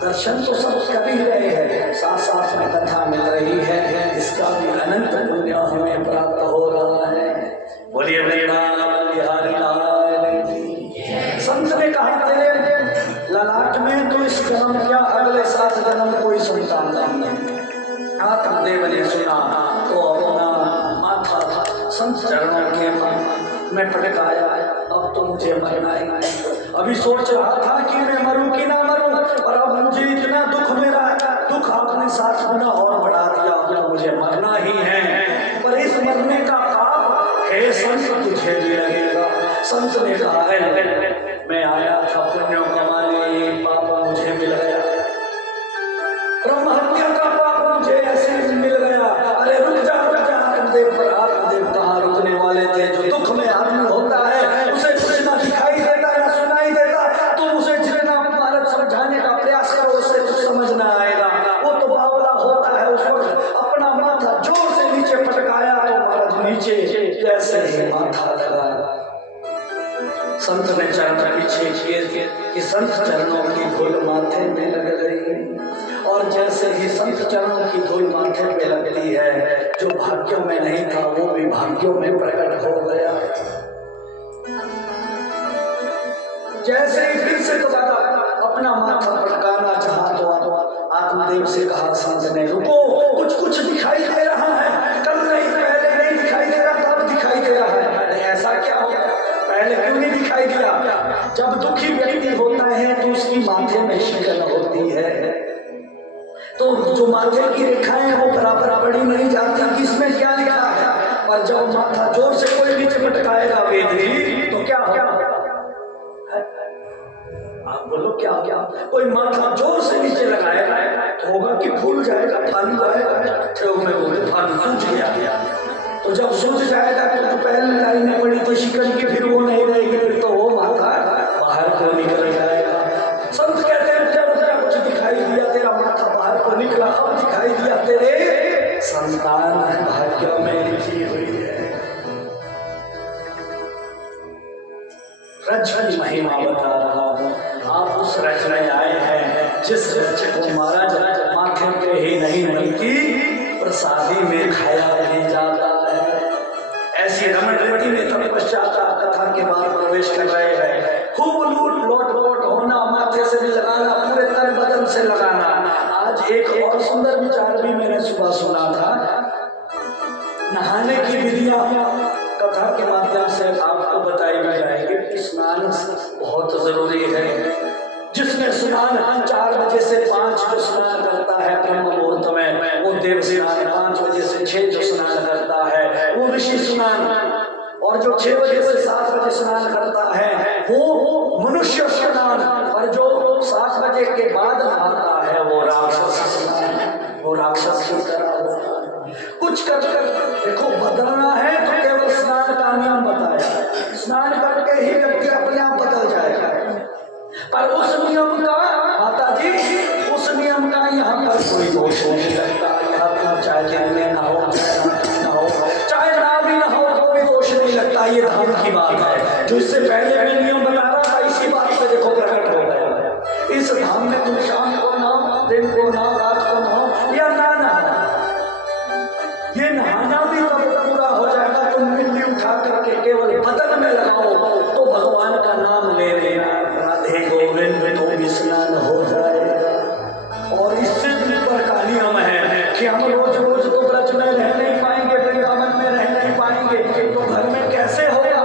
दर्शन तो सब कर ही रहे हैं, साथ साथ में कथा मिल रही है, इसका भी अनंत पुण्य हमें प्राप्त हो रहा है। बोलिए बिहारी लाल। संत ने कहा तेरे ललाट में तो इस जन्म क्या अगले 7 जन्म कोई संतान नहीं। आत्मदेव ने सुना तो अपना माथा संत चरणों के में पटकाया, अब तो मुझे मरना ही नहीं। अभी सोच रहा था कि मैं मरूं कि ना मरूं, पर अब मुझे इतना दुख मेरा दुख आपने 7 गुना और बढ़ा दिया, तो मुझे मरना ही है। पर इस मरने का पाप हे संत तुझे भी लगेगा। संत ने कहा है मैं आया था पुण्य कमाने, ये पाप मुझे मिल गया, ब्रह्म हत्या का पाप मुझे ऐसे मिल गया। अरे रुक जा आत्मदेव, पर आत्मदेव कहाँ रुकने वाले थे। जो दुख में आदमी होता है उसे कुछ ना दिखाई देता या सुनाई देता, तुम उसे जितना भारत समझाने का प्रयास करो उससे कुछ समझ ना आएगा। वो तो बावला होता है, उस वक्त अपना माथा जोर से नीचे पटकाया तो महाराज नीचे जैसे ही माथा लगाया। संत ने चरण पीछे किए कि संत चरणों की धूल माथे में लग गई, और जैसे ही संत चरणों की धूल माथे पे लगती है, जो भाग्यों में नहीं था वो भी भाग्यों में प्रकट हो गया। जैसे ही फिर से दोबारा अपना माथा महादेव से कहा संत ने, रुको, कुछ कुछ दिखाई दे रहा है, कल नहीं, पहले नहीं दिखाई दे रहा था, अब दिखाई दे रहा है। अरे ऐसा क्या हो गया, पहले क्यों नहीं दिखाई दिया? जब दुखी व्यक्ति होता है तो उसकी माथे में शिकन होती है, तो जो माथे की रेखाएं हैं वो बराबर पड़ी नहीं जाती कि इसमें क्या लिखा है। पर जब माथा जोर से कोई नीचे मटकाएगा वेद जी, तो क्या होगा? आप बोलो क्या क्या? कोई माथा जोर से नीचे लगाएगा तो होगा कि फूल जाएगा, फल आएगा, फल सूझ गया। तो जब सूझ जाएगा तो पहली लाइन में पड़ी थी शिकन की, फिर वो नहीं रहेगी, फिर तो वो माथा बाहर को निकल जाएगा। संत कहते हैं जब तेरा कुछ दिखाई दिया, तेरा माथा बाहर को निकला, अब दिखाई दिया तेरे संतान भाग्य में लिखी हुई है। रज की महिमा बता रहा हूँ, आप उस रज में आए हैं जिस रज को महाराज माथे पे ही नहीं बल्कि प्रसादी में खाया भी जाता है। ऐसी रमण रेड्डी में तपस्या कथा के बाद प्रवेश कर रहे हैं। खूब लूट लोट होना, माथे से भी लगाना, पूरे तन बदन से लगाना। आज एक और सुंदर विचार भी मैंने सुबह सुना था, नहाने की विधियां कथा के माध्यम से आपको बताई जाएगी। स्नान बहुत जरूरी है। जिसने स्नान 4 बजे से 5 जो स्नान करता है ब्रह्म मुहूर्त में, वो देव स्नान, 5 बजे से 6 जो स्नान करता है वो ऋषि स्नान, और जो 6 बजे से 7 बजे स्नान करता है वो मनुष्य स्नान, और जो 7 बजे के बाद नहाता है वो राक्षस स्नान, वो राक्षस की तरह होता है। कुछ कर देखो, बदलना है तो केवल स्नान का नियम बताया, स्नान करके ही व्यक्ति अपने आप बदल जाएगा। पर उस नियम का माता जी, उस नियम का यहाँ पर कोई दोष नहीं लगता। यहाँ पर चाहे दिन में ना हो, चाहे ना भी ना हो, कोई दोष नहीं लगता। ये धाम की बात है। जो इससे पहले भी नियम बता रहा था, इसी बात पे देखो प्रकट हो गया। इस धाम में तुम शाम को नहाओ, दिन को नहाओ, रात को नहाओ या ना नहाओ, ये नहाना भी तब पूरा हो जाएगा। तुम मिट्टी उठा करके केवल बदन में लगाओ तो भगवान का नाम ले लेना, राधे गोविंद तो स्नान हो जाएगा। और इससे ऊपर का नियम है कि हम रोज रोज तो ब्रज में रह नहीं पाएंगे, वृंदावन में रह नहीं पाएंगे, तो घर में कैसे होगा?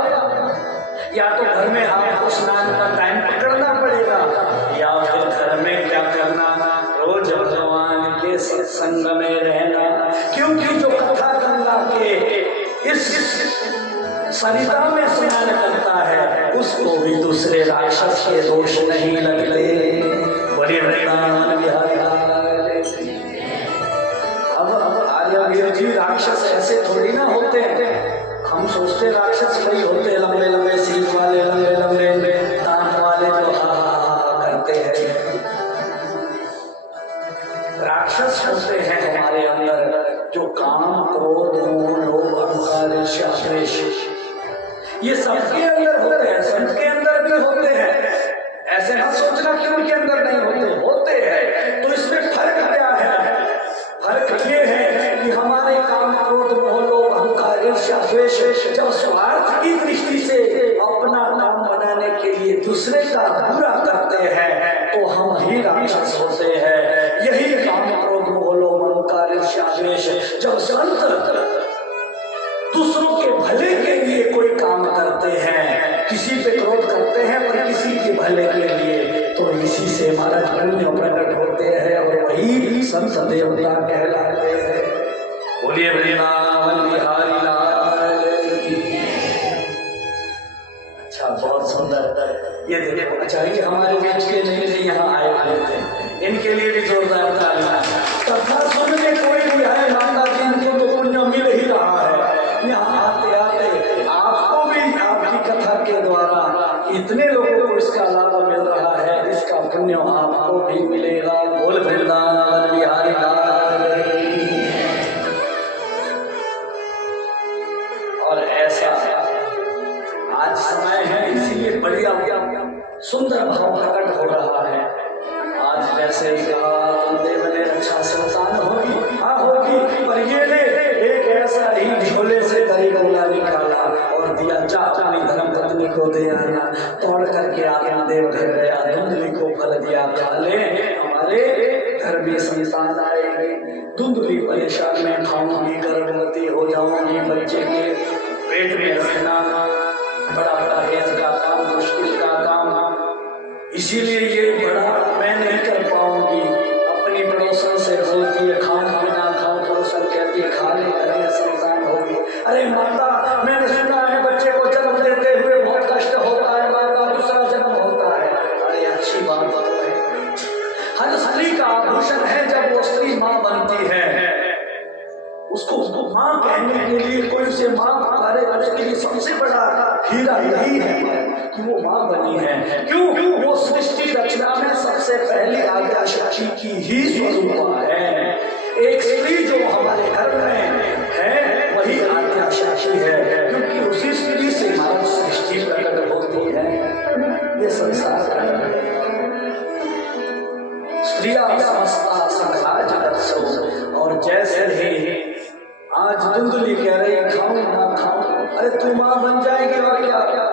या तो घर में आपको स्नान का टाइम पकड़ना पड़ेगा, या फिर घर में क्या करना, रोज भगवान के सत्संग में रहना। क्योंकि जो कथा गंगा के इस सरिता में स्नान करता है उसको भी दूसरे राक्षस के दोष नहीं लगते। बड़े वृंदावन बिहारी। अब आर्यवीर जी राक्षस ऐसे थोड़ी ना होते हैं। हम सोचते राक्षस वही होते हैं, लंबे लंबे सींग वाले, लंबे लंबे दांत वाले जो हा करते हैं। राक्षस होते हैं हमारे अंदर जो काम, क्रोध, मोह, लोभ, अहंकार, ईर्ष्या, द्वेष, ये सबके अंदर होते हैं, सबके अंदर भी होते हैं। ऐसे ना सोचना कि उनके अंदर नहीं होते हैं। तो इसमें फर्क क्या है? फर्क ये है कि हमारे काम, क्रोध, मोह, लोभ, अहंकार, ईर्ष्या, द्वेष जब स्वार्थ की दृष्टि से अपना नाम बनाने के लिए दूसरे का बुरा करते हैं तो हम ही राक्षस होते हैं। यही काम, क्रोध, मोह, लोभ, अहंकार, ईर्ष्या, द्वेष जब संत दूसरों के भले के लिए कोई काम करते हैं, किसी पे क्रोध करते हैं पर किसी के भले के लिए, तो इसी से हमारा पुण्य प्रकट होते हैं और वही संत देवता कहलाते हैं। बोलिए वृंदावन बिहारी लाल की। अच्छा, बहुत सुंदर। ये देखो, अच्छा ये हमारे बीच के नहीं, यहाँ आए हुए थे, इनके लिए भी जोरदार तालियां। कथा सुनने कोई भी आए, माता जी इनको तो पुण्य मिल ही रहा है। यहाँ आते आते आपको भी आपकी कथा के द्वारा इतने लोगों को इसका लाभ मिल रहा है, इसका पुण्य आपको भी मिलेगा। बोल वृंदावन बिहारी लाल की। और ऐसा आज समय है, इसीलिए बढ़िया सुंदर भाव प्रकट हो रहा है। आज वैसे ही कहा देव ने अच्छा संतान होगी, हाँ होगी, पर ये ने एक ऐसा ही झोले से दही गोला निकाला और दिया, जा अपनी धर्म पत्नी को दे आना। तोड़ करके आत्मा देव घर गया, धुंधली को फल कर दिया खा ले, हमारे घर में संतान आएगी। धुंधली परेशान में खाऊंगी, गर्भवती हो जाऊंगी, बच्चे के पेट में रखना बड़ा परहेज का काम, मुश्किल का काम, इसीलिए ये बड़ा मैं नहीं कर पाऊंगी। अपनी पड़ोसन से बोलती है खाऊं कि ना खाऊं, पड़ोसन कहती है खा ले, अरे संतान होगी। अरे माता, मैंने सुना है बच्चे को जन्म देते हुए बहुत कष्ट होता है, माँ का दूसरा जन्म होता है। अरे अच्छी बात है, हर स्त्री का आभूषण है जब वो स्त्री माँ बनती है। उसको माँ कहने के लिए कोई उसे माँ पुकारे, उसके लिए सबसे बड़ा हीरा यही है कि वो माँ बनी है। क्यों? वो सृष्टि रचना में सबसे पहली आज्ञा शक्ति की ही स्वरूपा है। एक स्त्री जो हमारे घर में है वही आज्ञा शक्ति है, क्योंकि उसी स्त्री से मानव सृष्टि प्रकट होती है। ये संसार का स्त्रिया समस्ता संघा जगत सब। और जैसे ही आज धुंधली कह रही खाऊं ना खाऊं, अरे तू माँ बन जाएगी और क्या क्या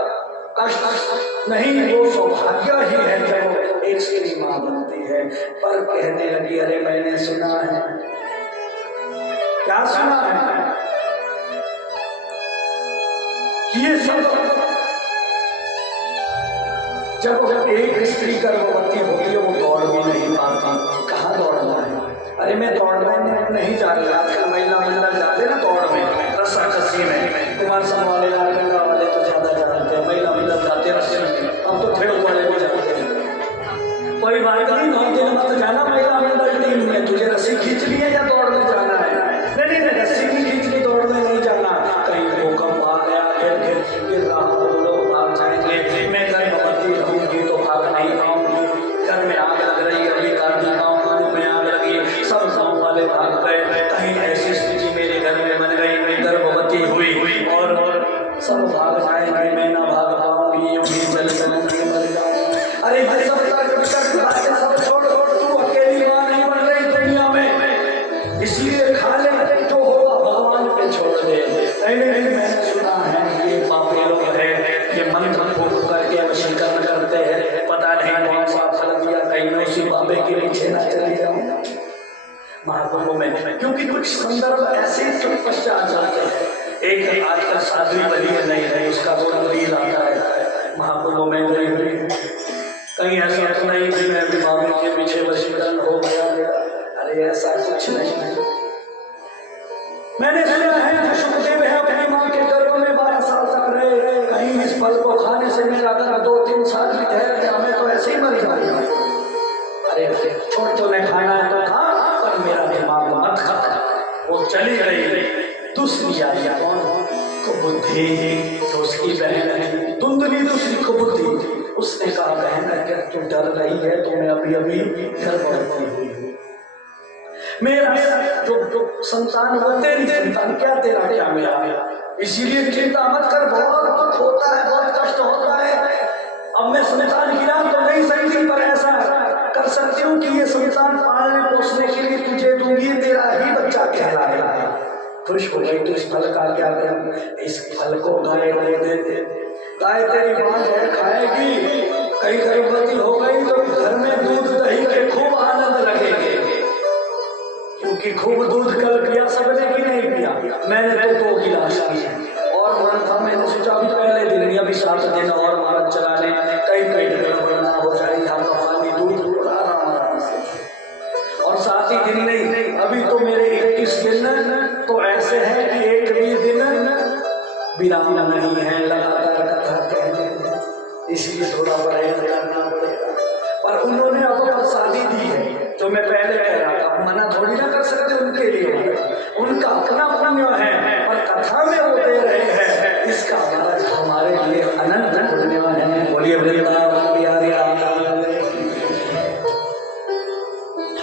कष्ट नहीं, वो सौभाग्य ही है जब एक स्त्री माँ बनती है। पर कहने लगी अरे मैंने सुना है, क्या सुना है, ये सब जब एक स्त्री गर्भवती होती है वो दौड़ भी नहीं पाती। कहाँ दौड़ना है? अरे मैं दौड़ने में नहीं जा रही, आजकल महिला जाते ना दौड़ में, रस्साकसी में। कुमार संघ वाले, गंगा वाले तो ज्यादा जानते हैं, महिला जाते रस्सी में। अब तो खेल वाले भी जाते हैं। कोई बात नहीं, 9 दिन मत जाना महिला मंडल टीम में, तुझे रस्सी खींचनी है या दौड़ने जाना है? नहीं, रस्सी नहीं खींचनी, दौड़ने नहीं जाना। कहीं भूकंप आ गया, गिर रहा हो, लोग भाग जाएंगे, मैं गर्भवती रहूंगी तो भाग नहीं पाऊंगी। घर में आग लग रही है, अभी गांधी गाँव में आग लगी, सब गाँव वाले भाग गए। कहीं ऐसी स्थिति मेरे घर में बन गई, मैं गर्भवती हुई और सब भाग जाएंगे, मैं ना भाग पाऊंगी, यूं ही जल जाऊंगी, मर जाऊंगी। अरे सब छोड़, तू अकेली माँ नहीं बन रही दुनिया में, इसलिए खा ले, जो होगा भगवान पे छोड़ दे। नहीं, मैंने सुना है ये पापी लोग है, ये मंत्र फूक करके वशीकरण करते हैं, पता नहीं कौन सा फल दिया, कहीं मैं उसी बाबे के पीछे ना चली जाऊं महाकुंभ में। क्योंकि कुछ संदर्भ ऐसे ही पश्चात जाते हैं। एक आजकल साध्वी बली नहीं है, उसका वो रील आता है महाकुंभ में गई हुई, कहीं ऐसा तो नहीं कि मैं भी बाबे के पीछे वशीकरण हो गया। अरे ऐसा कुछ नहीं है। मैंने सुना है जो सुखदेव है अपनी माँ के गर्भ में 12 साल तक रहे, कहीं इस फल को खाने से मेरा अगर 2-3 साल भी ठहर गया, मैं तो ऐसे ही मर जाऊंगा। अरे छोड़, तो मैं खाना है तो खा, पर मेरा दिमाग मत खा। वो चली गई। दूसरी आई कौन? कुबुद्धि, तो उसकी बहन है धुंधली, दूसरी कुबुद्धि। उसने कहा बहन अगर तू डर रही है तो मैं अभी गर्भवती हुई हूँ, मेरा जो संतान वो तेरी संतान, क्या तेरा क्या मेरा, इसीलिए चिंता मत कर। बहुत दुख होता है, बहुत कष्ट होता है। अब मैं संतान की नाम तो नहीं सकती, पर ऐसा कर सकती हूँ कि ये संतान पालने पोसने के लिए तुझे दूंगी, तेरा ही बच्चा कहलाएगा। खुश हो गई तो इस फल का क्या करूं? इस फल को गाय दे दे, गाय तेरी बात है खाएगी। कहीं गर्भवती हो गई तो घर में दूध दही के खूब आनंद लगेंगे, क्योंकि खूब दूध कल पिया सबने कि नहीं पिया, मैंने तो 2 गिलास पिए। और मन था, मैंने सोचा अभी पहले दिन नहीं, अभी 7 दिन और मारत चलाने, कहीं पेट गड़बड़ ना हो जाए, यहाँ का पानी दूध आराम से। और 7 ही दिन नहीं, अभी तो मेरे 21 दिन तो ऐसे है कि एक भी दिन विराम नहीं है, लगातार कथा कहते, इसलिए थोड़ा परहेज करना पड़ेगा। पर उन्होंने अब शादी दी है, जो मैं पहले कह रहा था, मना थोड़ी ना कर सकते उनके लिए, उनका अपना पुण्य है, और कथा में वो दे रहे हैं, इसका हमारे लिए अनंत पुण्य है। बोलिए वृंदावन बिहारी राम।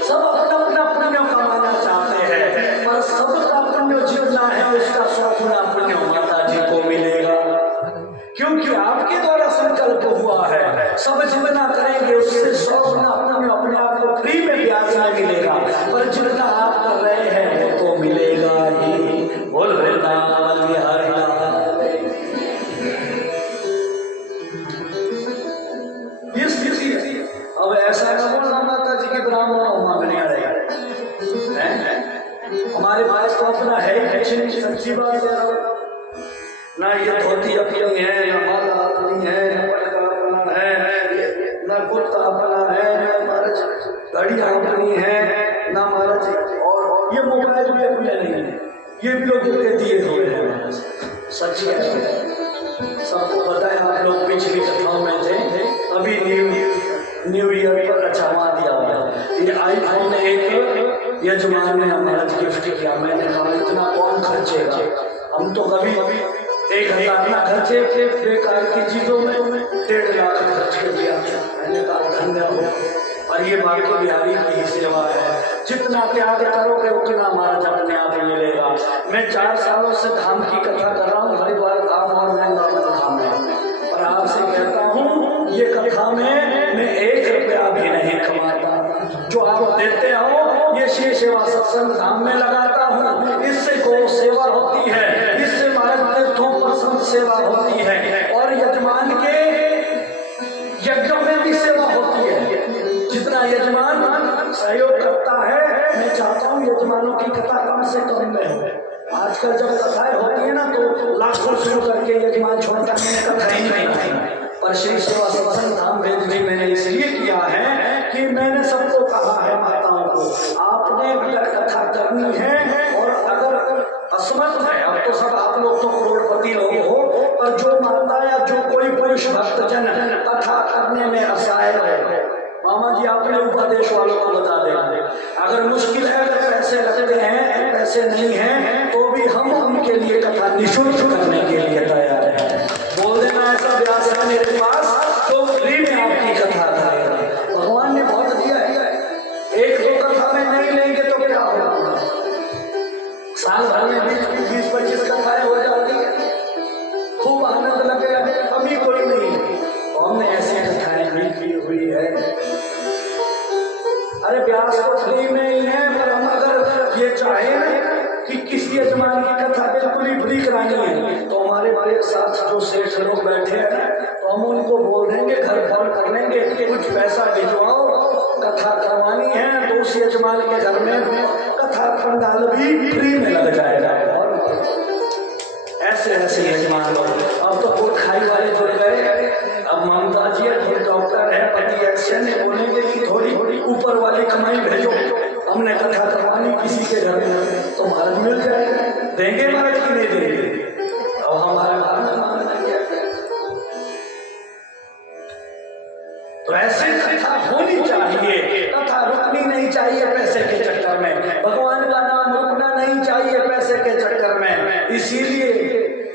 सब अपना अपना पुण्य कमाना चाहते हैं, पर सबका पुण्य जितना है उसका 100 गुना पुण्य माता जी को मिलेगा, क्योंकि आपके द्वारा संकल्प हुआ है। सब जितना करेंगे उससे 100 गुना पुण्य अपने आप को फ्री में ब्याज में मिलेगा, पर जितना आप कर रहे हैं वो तो मिलेगा ही। बोल वृंदावन बिहारी ये स्थिति है। हमारे पास तो अपना है कुछ नहीं, सच्ची बात है। ना ये धोती अपनी है, ना माला अपनी है, ना पटका अपना है, ना कुर्ता अपना है, ना महाराज घड़ियां अपनी है, ना महाराज और ये मोबाइल भी अपने नहीं है, ये भी लोग दिए हुए हैं। सच है, सबको पता है। आप लोग पिछली कथाओं में थे, अभी न्यू ईयर पर अचावा दिया हुआ ये आईफोन एक यजमान ने हमारा गिफ्ट किया। मैंने कहा इतना कौन खर्चेगा, हम तो कभी 1,000 ना खर्चे थे बेकार की चीजों में, 1.5 लाख खर्च कर दिया। मैंने कहा धन्य हो, और ये बाकी बिहारी की सेवा है, जितना त्याग करोगे उतना महाराज अपने आप ही मिलेगा। मैं 4 सालों से धाम की कथा कर रहा हूँ, हरिद्वार धाम और वृंदावन धाम में, और आपसे कहता हूँ ये कथा में मैं 1 रुपया भी नहीं कमाता। जो आप देते हो ये श्री सेवा सत्संग धाम में लगाता हूँ, इससे गौ सेवा होती है, इससे महाराज तीर्थों पर संत सेवा होती है, और यजमान के यज्ञों में भी सेवा होती है। जितना यजमान सहयोग करता है, मैं चाहता हूँ यजमानों की कथा कम से कम में हो। आजकल जब कथाएं होती है ना तो लाखों शुरू करके यजमान छोड़ता मैंने कथा ही नहीं। पर श्री सेवा सत्संग धाम भेद भी मैंने इसलिए किया है कि मैंने सबको कहा है, माताओं को, आपने अगर कथा करनी है और अगर असमर्थ है, अब तो सब आप लोग तो करोड़पति लोग हो, पर जो माता या जो कोई पुरुष भक्तजन कथा करने में असहाय है, मामा जी आपने उपदेश वालों को बता देना, अगर मुश्किल है, अगर पैसे लगते हैं, पैसे नहीं हैं, तो भी हम उनके लिए कथा निःशुल्क करने के लिए तैयार है। बोल देना ऐसा व्यास है मेरे पास तो फ्री में आपकी कथा करेगा। भगवान ने बहुत दिया है, 1-2 कथा में नहीं लेंगे तो क्या होगा, साल भर में 20-25 कथाएं हो जाती है, खूब आनंद लगे, कमी कोई नहीं। हमने ऐसी कथाएं भी की हुई है। अरे व्यास तो फ्री में ही है, पर हम अगर ये चाहे कि किसी यजमान की कथा बिल्कुल ही फ्री करानी है, तो हमारे साथ जो सेठ लोग बैठे हैं तो हम उनको बोल देंगे, घर फोन कर लेंगे, कुछ पैसा भिजवाओ, कथा करवानी है, तो उस यजमान के घर में कथा पंडाल भी फ्री में लग जाएगा। और ऐसे ऐसे यजमान लोग, अब तो कोई खाई वाले जुड़ गए। अब ममता जी डॉक्टर है, पति एक्शन है, बोलेंगे कि थोड़ी ऊपर वाली कमाई भेजो, हमने कथा करवानी किसी के घर में, तो महाराज मिल जाएगा। देंगे महाराज की नहीं देंगे, अब हमारा तो ऐसे कथा होनी चाहिए, कथा रुकनी नहीं चाहिए पैसे के चक्कर में, भगवान का नाम रुकना नहीं चाहिए पैसे के चक्कर में। इसीलिए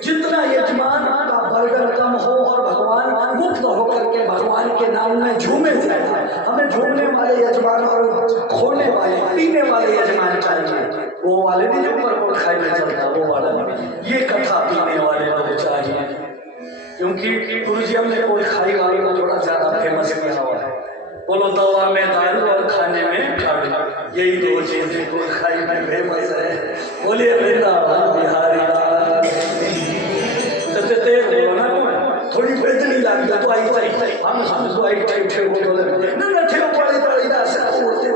जितना यजमान का बर्डन कम हो और भगवान मुक्त होकर के भगवान के नाम में झूमे जाए, हमें झूमने वाले यजमान और खोने वाले पीने वाले यजमान चाहिए। वो वाले नहीं जो ऊपर को खाई में चलता, वो वाला ये कथा पीने वाले लोग चाहिए। क्योंकि गुरु जी हमने कोई खाई वाले को थोड़ा ज्यादा फेमस किया हुआ है, बोलो दवा में दारू और खाने में काढ़ी, यही 2 चीजें कोई खाई में फेमस है। बोलिए वृंदावन बिहारी थोड़ी बेचनी लागी तो आई हम तो आई ठे बोले न ठे पड़े पड़े ना से बोलते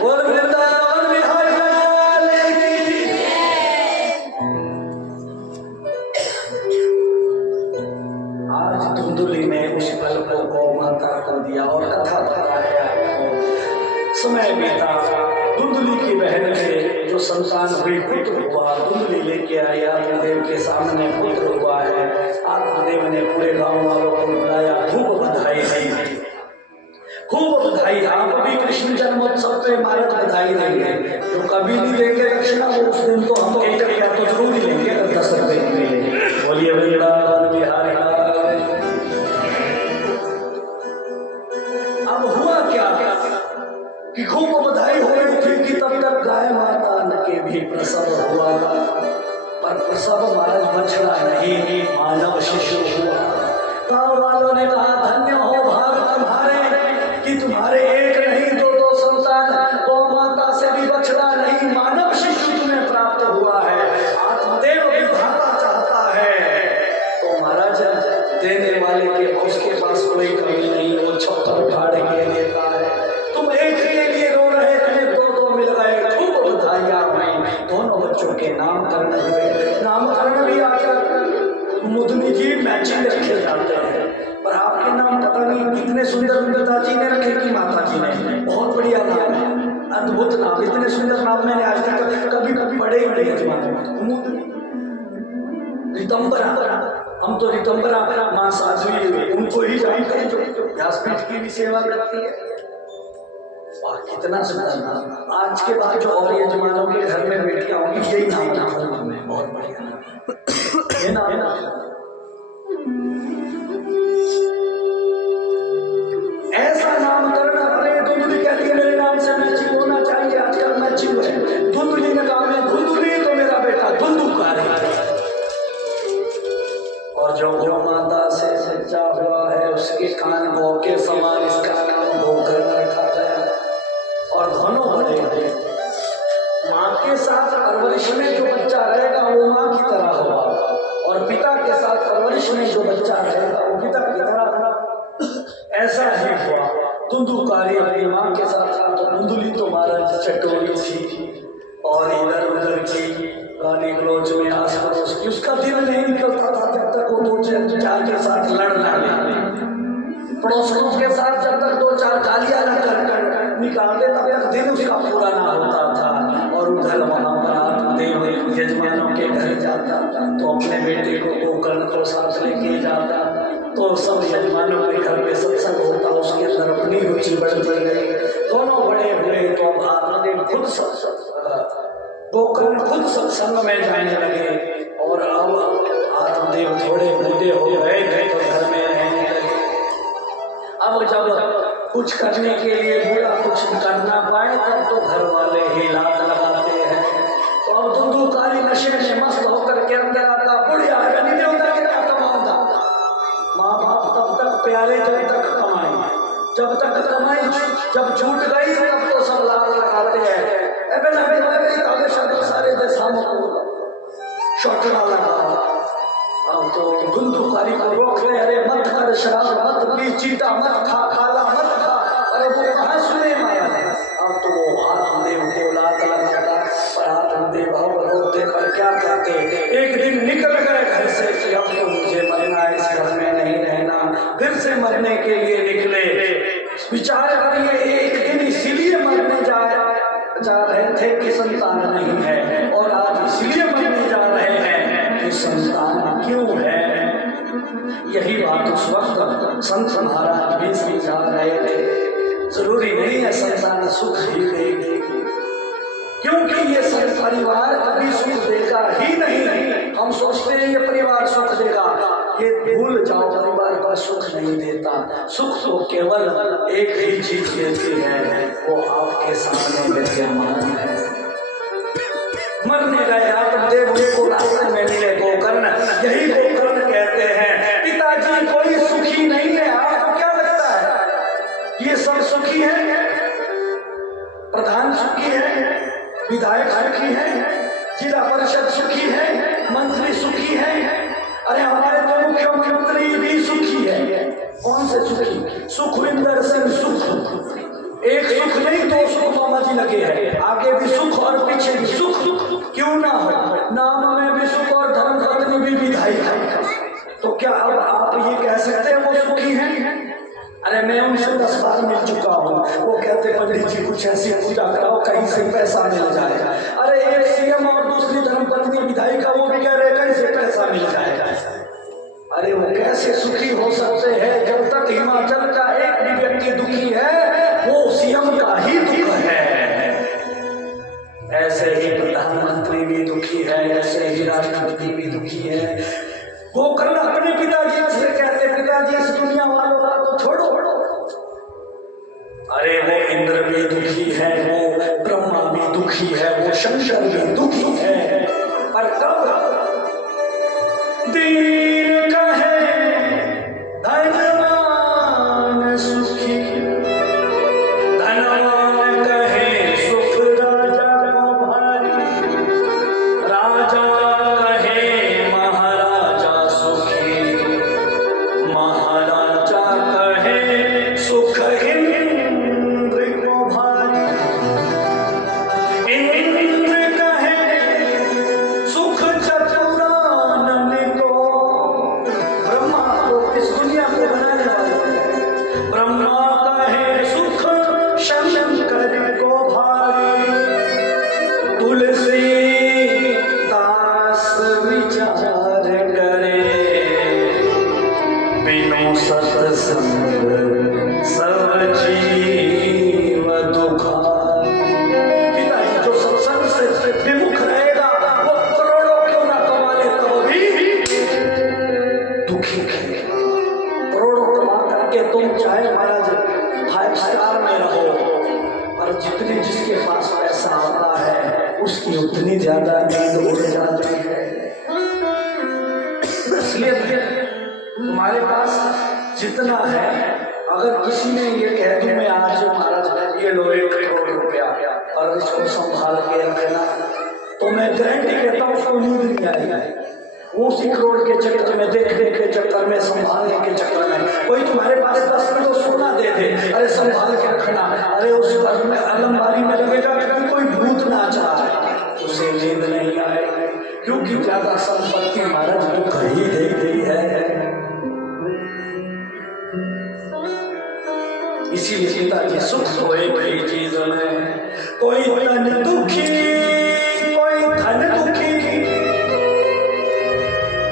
बोल वृंदावन बिहारी आज धुंधुली में उस पल को गौ माता को दिया और कथा बताया, समय बीता। धुंधुली की बहन के जो संतान हुई, पुत्र हुआ, धुंधुली लेके आई, आत्मदेव के सामने पुत्र हुआ है। आत्मदेव ने पूरे गांव वालों को बुलाया, खूब बधाई दी, खूब बधाई। आप भी कृष्ण जन्मोत्सव पे महाराज बधाई देंगे, जो कभी नहीं देंगे दक्षिणा वो उस दिन तो हम एक रुपया तो जरूर ही लेंगे, 10 रुपए की लेंगे। बोलिए वृंदावन बिहारी। अब हुआ क्या कि खूब बधाई हो रही थी कि तब तक गाय माता के भी प्रसव हुआ था, पर प्रसव महाराज बछड़ा नहीं, मानव शिशु हुआ। गाँव वालों ने कहा धन्य हो भाग तुम्हारे कि तुम्हारे एक नहीं 2 संतान, गौ माता से भी बछड़ा नहीं, मानव शिशु तुम्हें प्राप्त हुआ है। आत्मदेव विधाता चाहता है तो महाराज देने वाले के उसके पास कोई कमी नहीं, वो 56 फाड़ के देता है। तुम एक के लिए रो रहे थे, इतने सुंदर पिताजी ने रखे कि माता जी ने, बहुत बढ़िया नाम है, अद्भुत नाम। इतने सुंदर नाम मैंने आज तक कभी कभी पढ़े ही नहीं है। रितंबरा, हम तो रितंबरा मां साध्वी उनको ही जानते हैं जो व्यासपीठ की भी सेवा करती है। कितना सुंदर नाम। आज के बाद जो और यजमानों के घर में बेटियां होंगी यही नाम नाम में, बहुत बढ़िया नाम ये नाम। ऐसा नामकरण अपने धुंधली कहती है मेरे नाम से मैचिंग होना चाहिए। आजकल मैचिंग है, धुंधली ने कहा मैं धुंधली तो मेरा बेटा धुंधुकार है। और जो जो माता से सच्चा हुआ है उसके कान गौ के समान इसका नाम गोकर रखा गया। और दोनों बड़े माँ के साथ परवरिश में जो बच्चा रहेगा वो माँ की तरह होगा, और पिता के साथ परवरिश में जो बच्चा रहेगा वो पिता की तरह होगा। ऐसा ही हुआ। धुंधुकारी अपनी माँ के साथ साथ तो धुंधली तो महाराज चटोरी थी और इधर उधर की गाली गलौज में आस पड़ोस की उसका दिल नहीं निकलता था जब तक वो दो चार के साथ लड़ ना ले। पड़ोसियों के साथ जब तक दो चार गालियां न कर निकालते तब तक दिन उसका पूरा ना होता था। और उधर वहां पर देव यजमानों के घर जाता तो अपने बेटे को गोकर्ण को साथ लेके जाता तो सब यजमानों के घर में सत्संग होता, उसके अंदर अपनी रुचि बढ़ती गई। दोनों बड़े हुए तो अब आत्मदेव खुद गोकर्ण खुद सत्संग में जाने लगे। और अब आत्मदेव थोड़े बूढ़े हो गए थे तो घर में रहने लगे। अब जब कुछ करने के लिए बूढ़ा कुछ करना पाए तब तो घर वाले ही लात लगाते हैं। तो अब धुंधुकारी नशे में मस्त होकर के अंदर आता, बुढ़िया नहीं होता कि क्या कमाऊंगा। माँ बाप तब तक प्यारे जब तक कमाई, जब तक कमाई जब छूट गई तब तो सब लात लगाते हैं। सारे शौकड़ा लगा। अब तो धुंधुकारी को रोक ले, अरे मत कर शराब मत पी, चीटा मत खा, काला मत खा। अरे वो कहाँ सुने माया ने। अब तो वो आत्मदेव को लात लगाता, पर आत्मदेव रोकते पर क्या करते। एक दिन निकल गए घर से कि अब तो मुझे मरना, इस घर में नहीं रहना। फिर से मरने के लिए निकले। विचार करिए, एक दिन इसीलिए मरने जा रहे थे कि संतान नहीं है, और आज इसलिए मरने जा रहे हैं कि संतान क्यों है। यही बात उस वक्त संत महाराज भी समझा रहे थे। जरूरी नहीं है संतान सुख ही देगी, क्योंकि ये संत परिवार कभी सुख देगा ही नहीं। हम सोचते हैं ये परिवार सुख देगा, ये भूल जाओ, परिवार का सुख नहीं देता। सुख तो केवल एक ही चीज देती है, वो आपके सामने विद्यमान है। मरने गए आत्मदेव को रास्ते में मिले गोकर्ण। यही गोकर्ण कहते हैं पिताजी कोई सुखी नहीं है। आपको क्या लगता है ये सब सुखी है? प्रधान सुखी है, विधायक सुखी है, जिला परिषद सुखी है, मंत्री सुखी है। अरे हमारे तो मुख्यमंत्री भी सुखी है। कौन से सुखी? सुखविंदर सिंह सुख। एक सुख नहीं दो सुख मामा जी लगे हैं, आगे भी सुख और पीछे भी सुख। क्यों ना हो, नाम में भी सुख और धर्म पत्नी भी विधायक है। तो क्या अब आप ये कह सकते हैं वो सुखी हैं? अरे मैं उनसे 10 बार मिल चुका हूँ, वो कहते पंडित जी कुछ ऐसी पूजा कराओ कहीं से पैसा मिल जाएगा। अरे एक सीएम और दूसरी धर्मपत्नी विधायिका वो भी कह रहे कहीं से पैसा मिल जाएगा। अरे वो कैसे सुखी हो सकते हैं? जब तक हिमाचल का एक भी व्यक्ति दुखी है वो सीएम का ही दुख है। ऐसे ही प्रधानमंत्री भी दुखी है, ऐसे ही राष्ट्रपति भी दुखी है। गोकर्ण अपने पिताजी से कहते पिताजी इस दुनिया वालों का तो छोड़ो। अरे वो इंद्र भी दुखी है, वो ब्रह्मा भी दुखी है, वो शंकर भी दुखी है। पर कब दीन कहे धनवान सुखी, धनवान कहे सुख राजा को भारी, राजा कहे महाराजा सुखी, महाराजा कहे सुख इंद्र को भारी, इंद्र कहे सुख चाहे महाराज 5 स्टार में रहो, पर जितनी जिसके पास पैसा आता है उसकी उतनी ज्यादा नींद उड़ जाती है। इसलिए तुम्हारे पास जितना है, अगर किसी ने ये कह दूं मैं आज महाराज ये लो 1 करोड़ रुपया और इसको संभाल के रखना, तो मैं गारंटी कहता हूँ उसको नींद नहीं आएगी। उसी करोड़ के चक्कर में, देखने के चक्कर में, संभालने के चक्कर में, कोई तुम्हारे पास 10 किलो सोना दे दे, अरे संभाल के रखना, अरे उस घर में अलमारी में लगेगा कि कोई भूत ना चाहे, उसे नींद नहीं आएगी, क्योंकि ज्यादा संपत्ति महाराज दुख ही दे गई है। इसीलिए पिताजी सुख सोए कोई चीज में, कोई तन दुखी, कोई धन दुखी,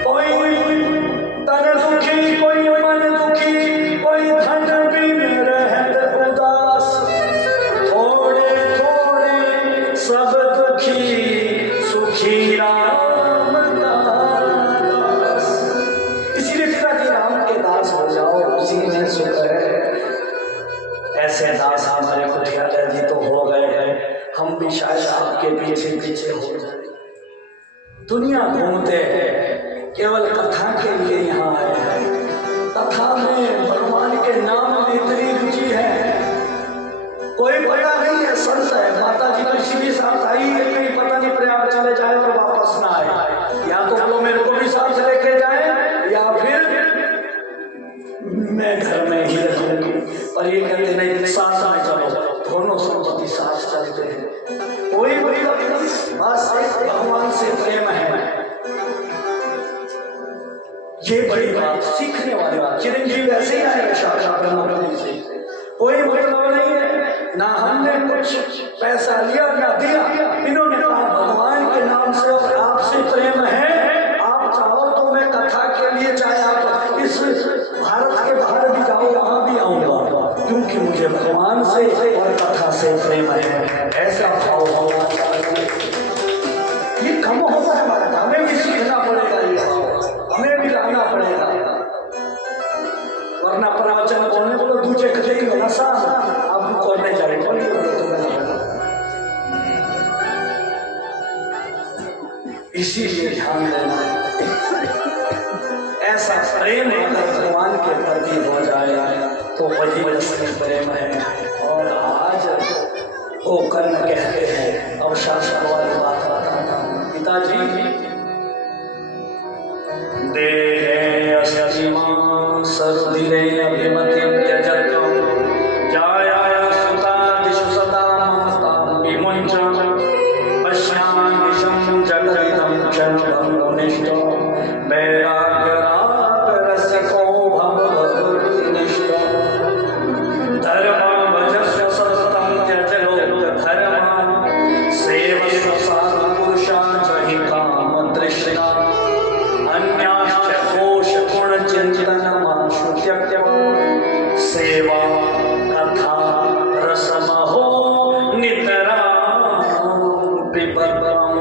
कोई तन दुखी, कोई मन दुखी, कोई धन बिन रहत उदास, थोड़े थोड़े सब दुखी, सुखी राम दास। इसीलिए पिताजी राम के दास हो जाओ, उसी में सुख है। ऐसे दास हमारे कुटियाला जी तो हो गए हैं, हम भी शायद आपके पीछे पीछे हो जाए। दुनिया घूमते हैं, केवल कथा के लिए यहाँ आए हैं। कथा में भगवान के नाम में इतनी रुचि है, कोई पता नहीं है, संत है। माता जी तो इसी के साथ आई है, कहीं पता नहीं प्रयाग चले जाए तो वापस ना आए, या तो वो मेरे को भी साथ लेके जाए या फिर मैं घर में ही रहूंगी। पर ये कहते नहीं, साथ में चलो, दोनों संपत्ति साथ चलते हैं। कोई मतलब नहीं, बस भगवान से प्रेम है, ये बड़ी बात, सीखने वाली बात। चिरंजीव ऐसे ही आएगा शाखा ब्रह्मपुरी से, कोई मतलब नहीं है, ना हमने कुछ पैसा लिया ना दिया, इन्होंने कहा भगवान के नाम से और आपसे प्रेम है, आप चाहो तो मैं कथा के लिए, चाहे आप इस भारत के बाहर भी जाओ, वहां भी आऊंगा, क्योंकि मुझे भगवान से और कथा से प्रेम है। ऐसा भाव होना चाहिए। ये कम होता है हमारा, हमें भी सीखना पड़ेगा, ये हमें भी रहना पड़ेगा, वरना प्रवचन बोलने को तो दूसरे कहे नशा आप करने जाएगा। इसीलिए ध्यान देना, ऐसा प्रेम अगर भगवान के प्रति हो जाए तो वही असली प्रेम है। और आज वो कर्ण कहते हैं, अब शास्त्र वाली बात बताता हूँ। पिताजी देहे अस्तिमां सरुदिरे अभिमतिं त्यजतं, जायाया सुता दिशु सदा महतां विमुञ्च, पश्यामि जगदिदं क्षणभङ्गो निष्ठो, वैराग्य राग रसिको भवभक्तिनिष्ठो, धर्मं भजस्व सततं त्यज लोकधर्मं, सेवस्व साधुपुरुषा च हि कामतृष्णा, अन्याश्च दोषगुणचिन्तनमाशु त्यक्त्वा, सेवा कथा रसमहो नितरां पिबताम्।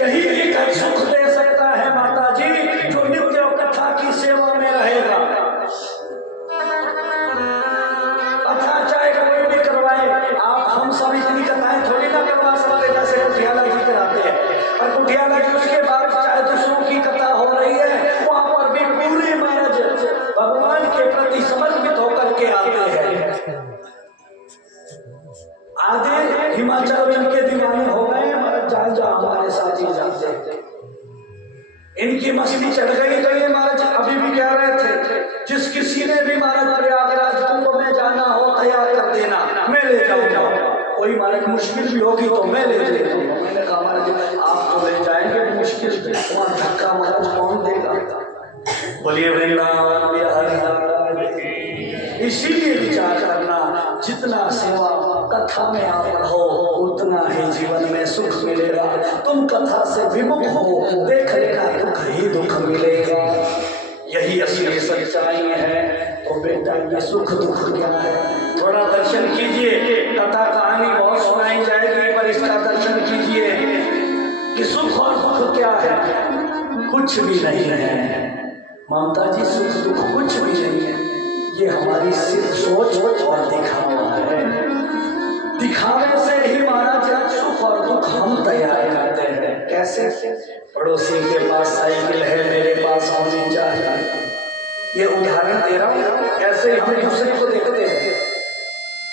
यही एक सुख दे सकता है माता जी, जो नित्य कथा की सेवा में रहेगा। कथा चाहे कोई भी करवाए, आप हम सब इतनी कथाएं थोड़ी ना करवा सकते जैसे कुटियाला जी कराते हैं। और कुटियाला जी उसके बाद चाहे दूसरों की कथा हो रही है, वहां पर भी पूरे महाराज भगवान के प्रति समर्पित होकर के आते हैं। आधे हिमाचल इनके दीवाने हो गए, जहाँ जहाँ हमारे साथ ही जाते हैं, इनकी मस्ती चढ़ गई। तो ये महाराज अभी भी कह रहे थे, जिस किसी ने भी महाराज प्रयागराज कुंभ में जाना हो तैयार कर देना, मैं ले जाऊंगा। कोई महाराज मुश्किल भी होगी तो मैं ले जाऊंगा। मैंने कहा महाराज आप तो ले जाएंगे, मुश्किल वहां धक्का महाराज कौन देगा। बोलिए वृंदावन बिहारी। इसीलिए विचार करना, जितना सेवा कथा में आप रहो उतना ही जीवन में सुख मिलेगा। तुम कथा से विमुख हो, देख लेना दुख ही दुख मिलेगा। यही असली सच्चाई है। तो बेटा ये सुख दुख क्या है, थोड़ा दर्शन कीजिए। कथा कहानी बहुत सुनाई जाएगी, पर इसका दर्शन कीजिए कि सुख और दुख क्या है। कुछ भी नहीं है। ममता जी सुख दुख कुछ भी नहीं है, ये हमारी सिर्फ सोच और दिखावा है। दिखावे से ही महाराज सुख और दुख हम तैयार करते हैं। कैसे? पड़ोसी के पास साइकिल है, मेरे पास होनी चाहिए। ये उदाहरण दे रहा हूँ। ऐसे हम दूसरे को देखते हैं,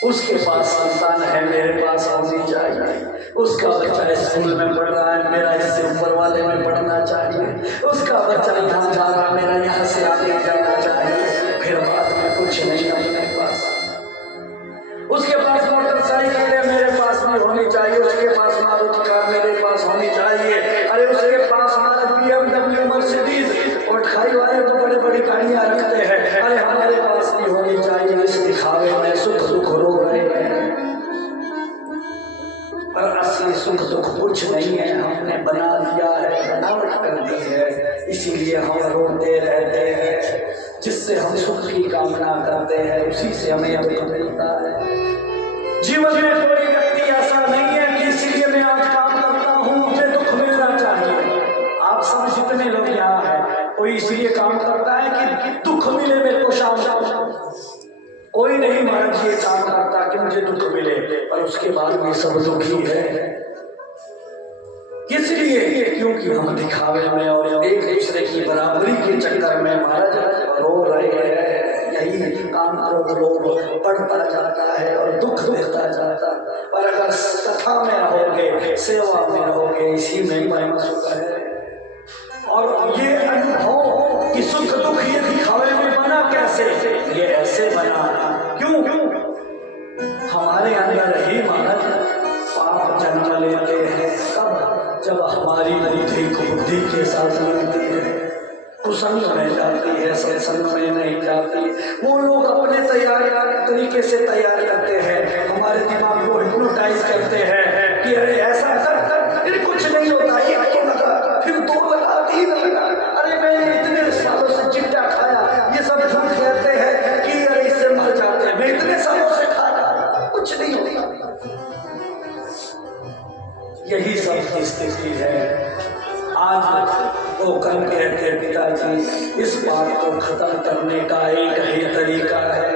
उसके पास संतान है, मेरे पास होनी चाहिए। उसका बच्चा स्कूल में पढ़ रहा है, मेरा इससे ऊपर वाले में पढ़ना चाहिए। उसका बच्चा यहाँ जा रहा, मेरा यहाँ से आगे जाना चाहिए। फिर बाद में कुछ नहीं अपने पास। उसके पास मोटरसाइकिल है, मेरे पास भी होनी चाहिए। उसके पास मारुति कार, मेरे पास होनी चाहिए। अरे उसके पास हमारा BMW मर्सिडीज और खाई वाले तो बड़े बड़ी गाड़ियां रखते हैं, अरे हमारे पास भी होनी चाहिए। इस दिखावे में सुख दुख रो रहे हैं, पर असली सुख दुख कुछ नहीं है। हमने बना दिया है, बनावट कर दी है, इसीलिए हम रोते रहते हैं। जिससे हम सुख की कामना करते हैं, उसी से हमें दुख मिलता है। जीवन में कोई व्यक्ति ऐसा नहीं है कि इसलिए मैं आज काम करता हूँ मुझे दुख मिलना चाहिए। आप सब जितने लोग यहाँ हैं, कोई इसलिए काम करता है कि दुख मिले मेरे को शाम शाम। कोई नहीं महाराज ये काम करता कि मुझे दुख मिले, पर उसके बाद में सब दुखी है। इसलिए क्योंकि हम दिखावे में और एक दूसरे की बराबरी के चक्कर में महाराज रो रहे हैं। यही काम लोग बढ़ता जाता है और दुख देता जाता। पर अगर कथा में रहोगे, सेवा में रहोगे, इसी में महिमा सुख है। और ये अनुभव कि सुख दुख ये दिखावे में बना कैसे? ये ऐसे बना। क्यों? हमारे अंदर ही महाराज पाप जन्म लेते हैं। कब? जब हमारी बुद्धि बुद्धि के साथ मिलती है, कुसंग में जाती है, सत्संग में नहीं जाती। वो लोग अपने तरीके से तैयार करते हैं, हमारे दिमाग को हिप्नोटाइज करते हैं कि अरे ऐसा कर, फिर कुछ नहीं होता, ये तो लगा, फिर दो लगा, तीन लगा। अरे मैंने इतने सालों से चिट्टा खाया, ये सब झूठ कहते हैं कि अरे इससे मर जाते हैं। मैं इतने सालों से खाया, कुछ नहीं होता। यही सब स्थिति है। आज वो कल कहते पिताजी इस बात को खत्म करने का एक ही तरीका है।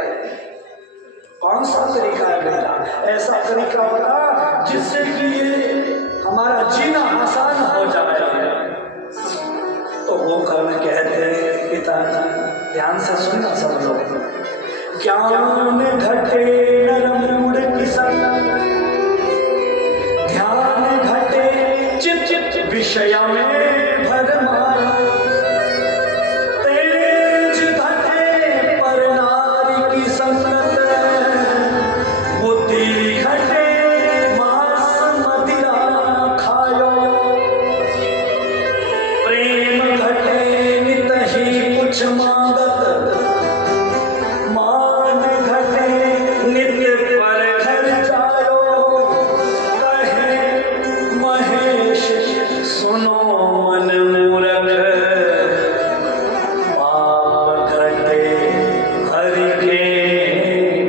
कौन सा तरीका है बेटा? ऐसा तरीका बता जिससे कि ये हमारा जीना आसान हो जाए। तो वो कल कहते पिताजी ध्यान से सुनना सब लोग। ज्ञान घटे नरम मुड़ किसन, ध्यान घटे चित चित विषय में भरमाया। तेज घटे पर नारी की संगत, बुद्धि घटे मांस मदिरा खायो। प्रेम घटे नित ही कुछ मांगत, मान घटे नित्य पर घर जायो। महेश सुनो मन मूरख, पाप घटे हरि के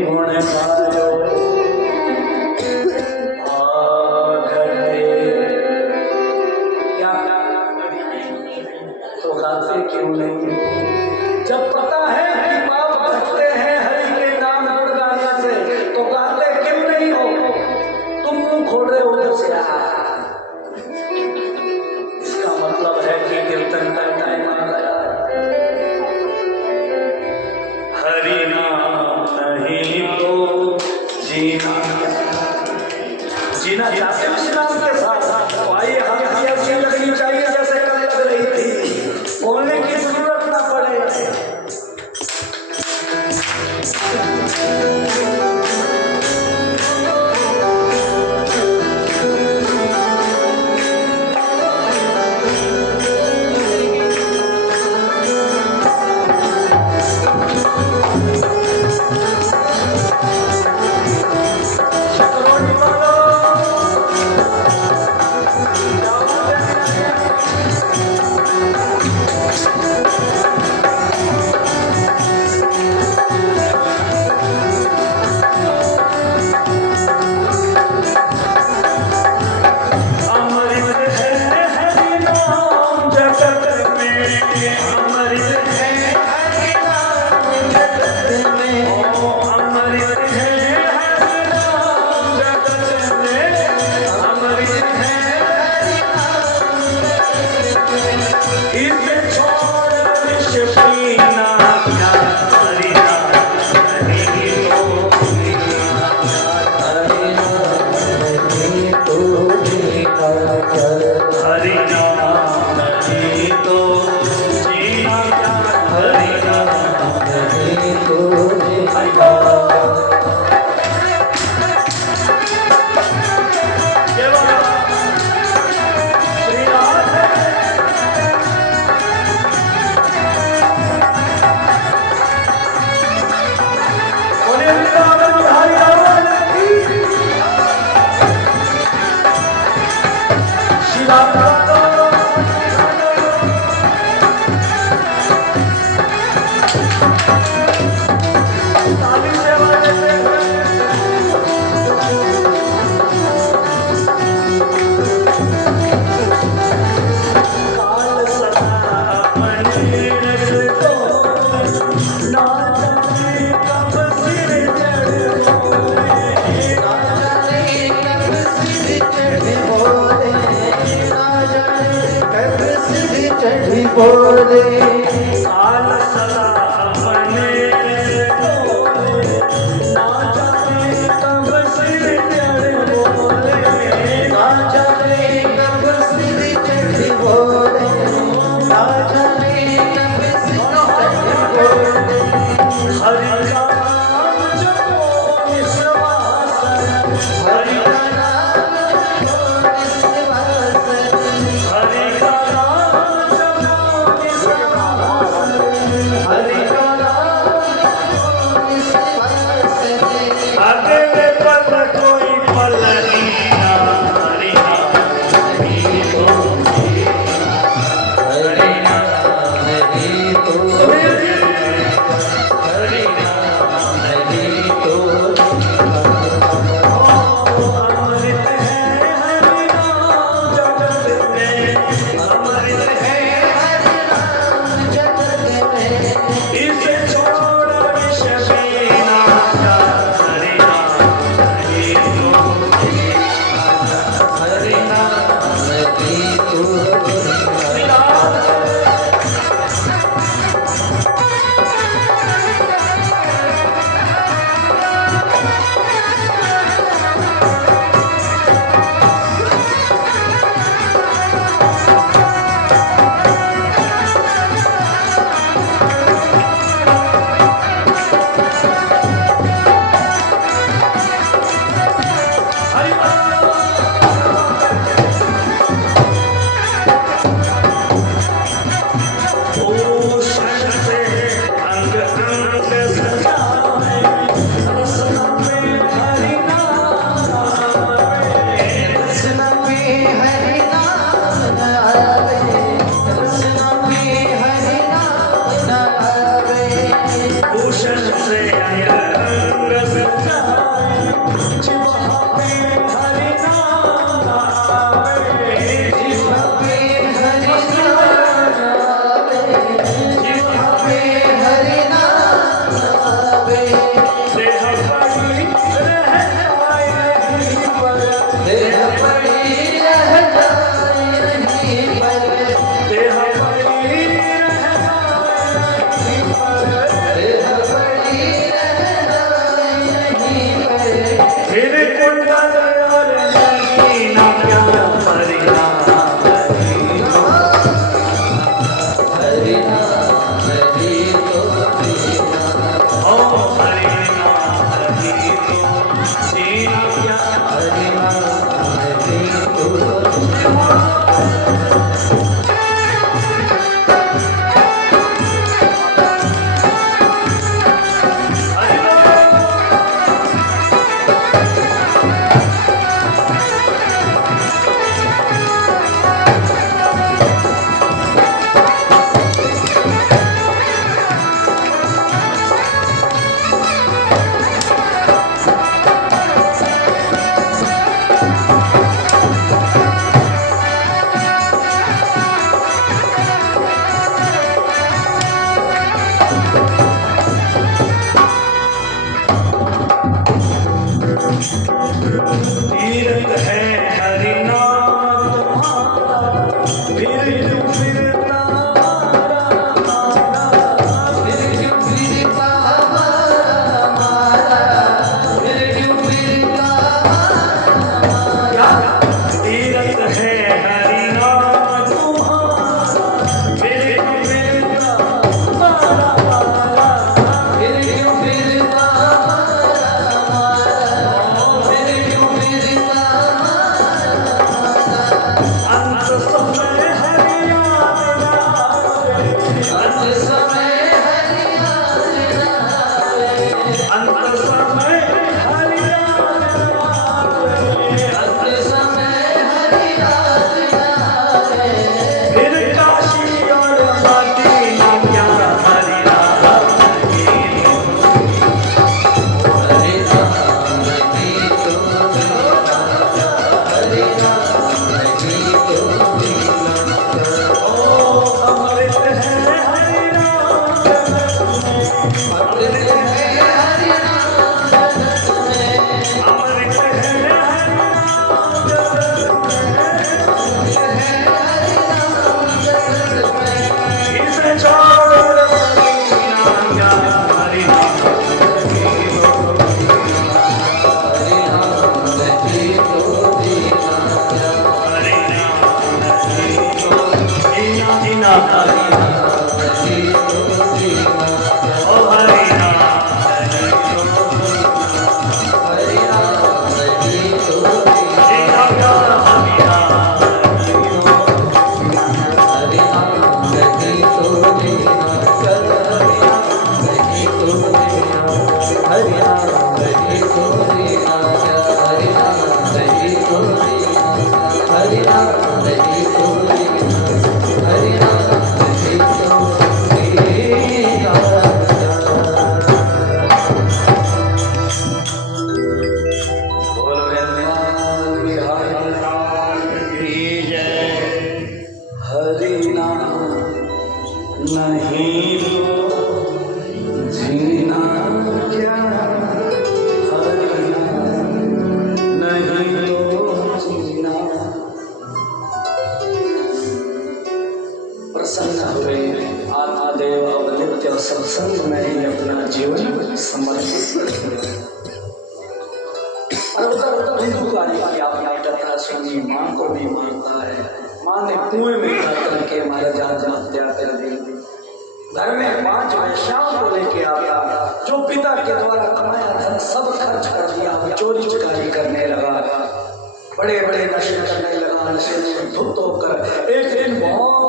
गुण गायो। क्या तो गाते क्यों नहीं? जब प्रसंग में ही अपना जीवन समर्पित कर दिया। और उधर हिंदुकारी की आपने कथा सुनी, माँ को भी मारता है, माँ ने कुएं में डाल के मारा जान हत्या कर दी। घर में 5 वैश्याओं को लेके आया, जो पिता के द्वारा कमाया धन सब खर्च कर दिया, चोरी चकारी करने लगा, बड़े बड़े नशे करने लगा, नशे में धुत होकर एक दिन बहुत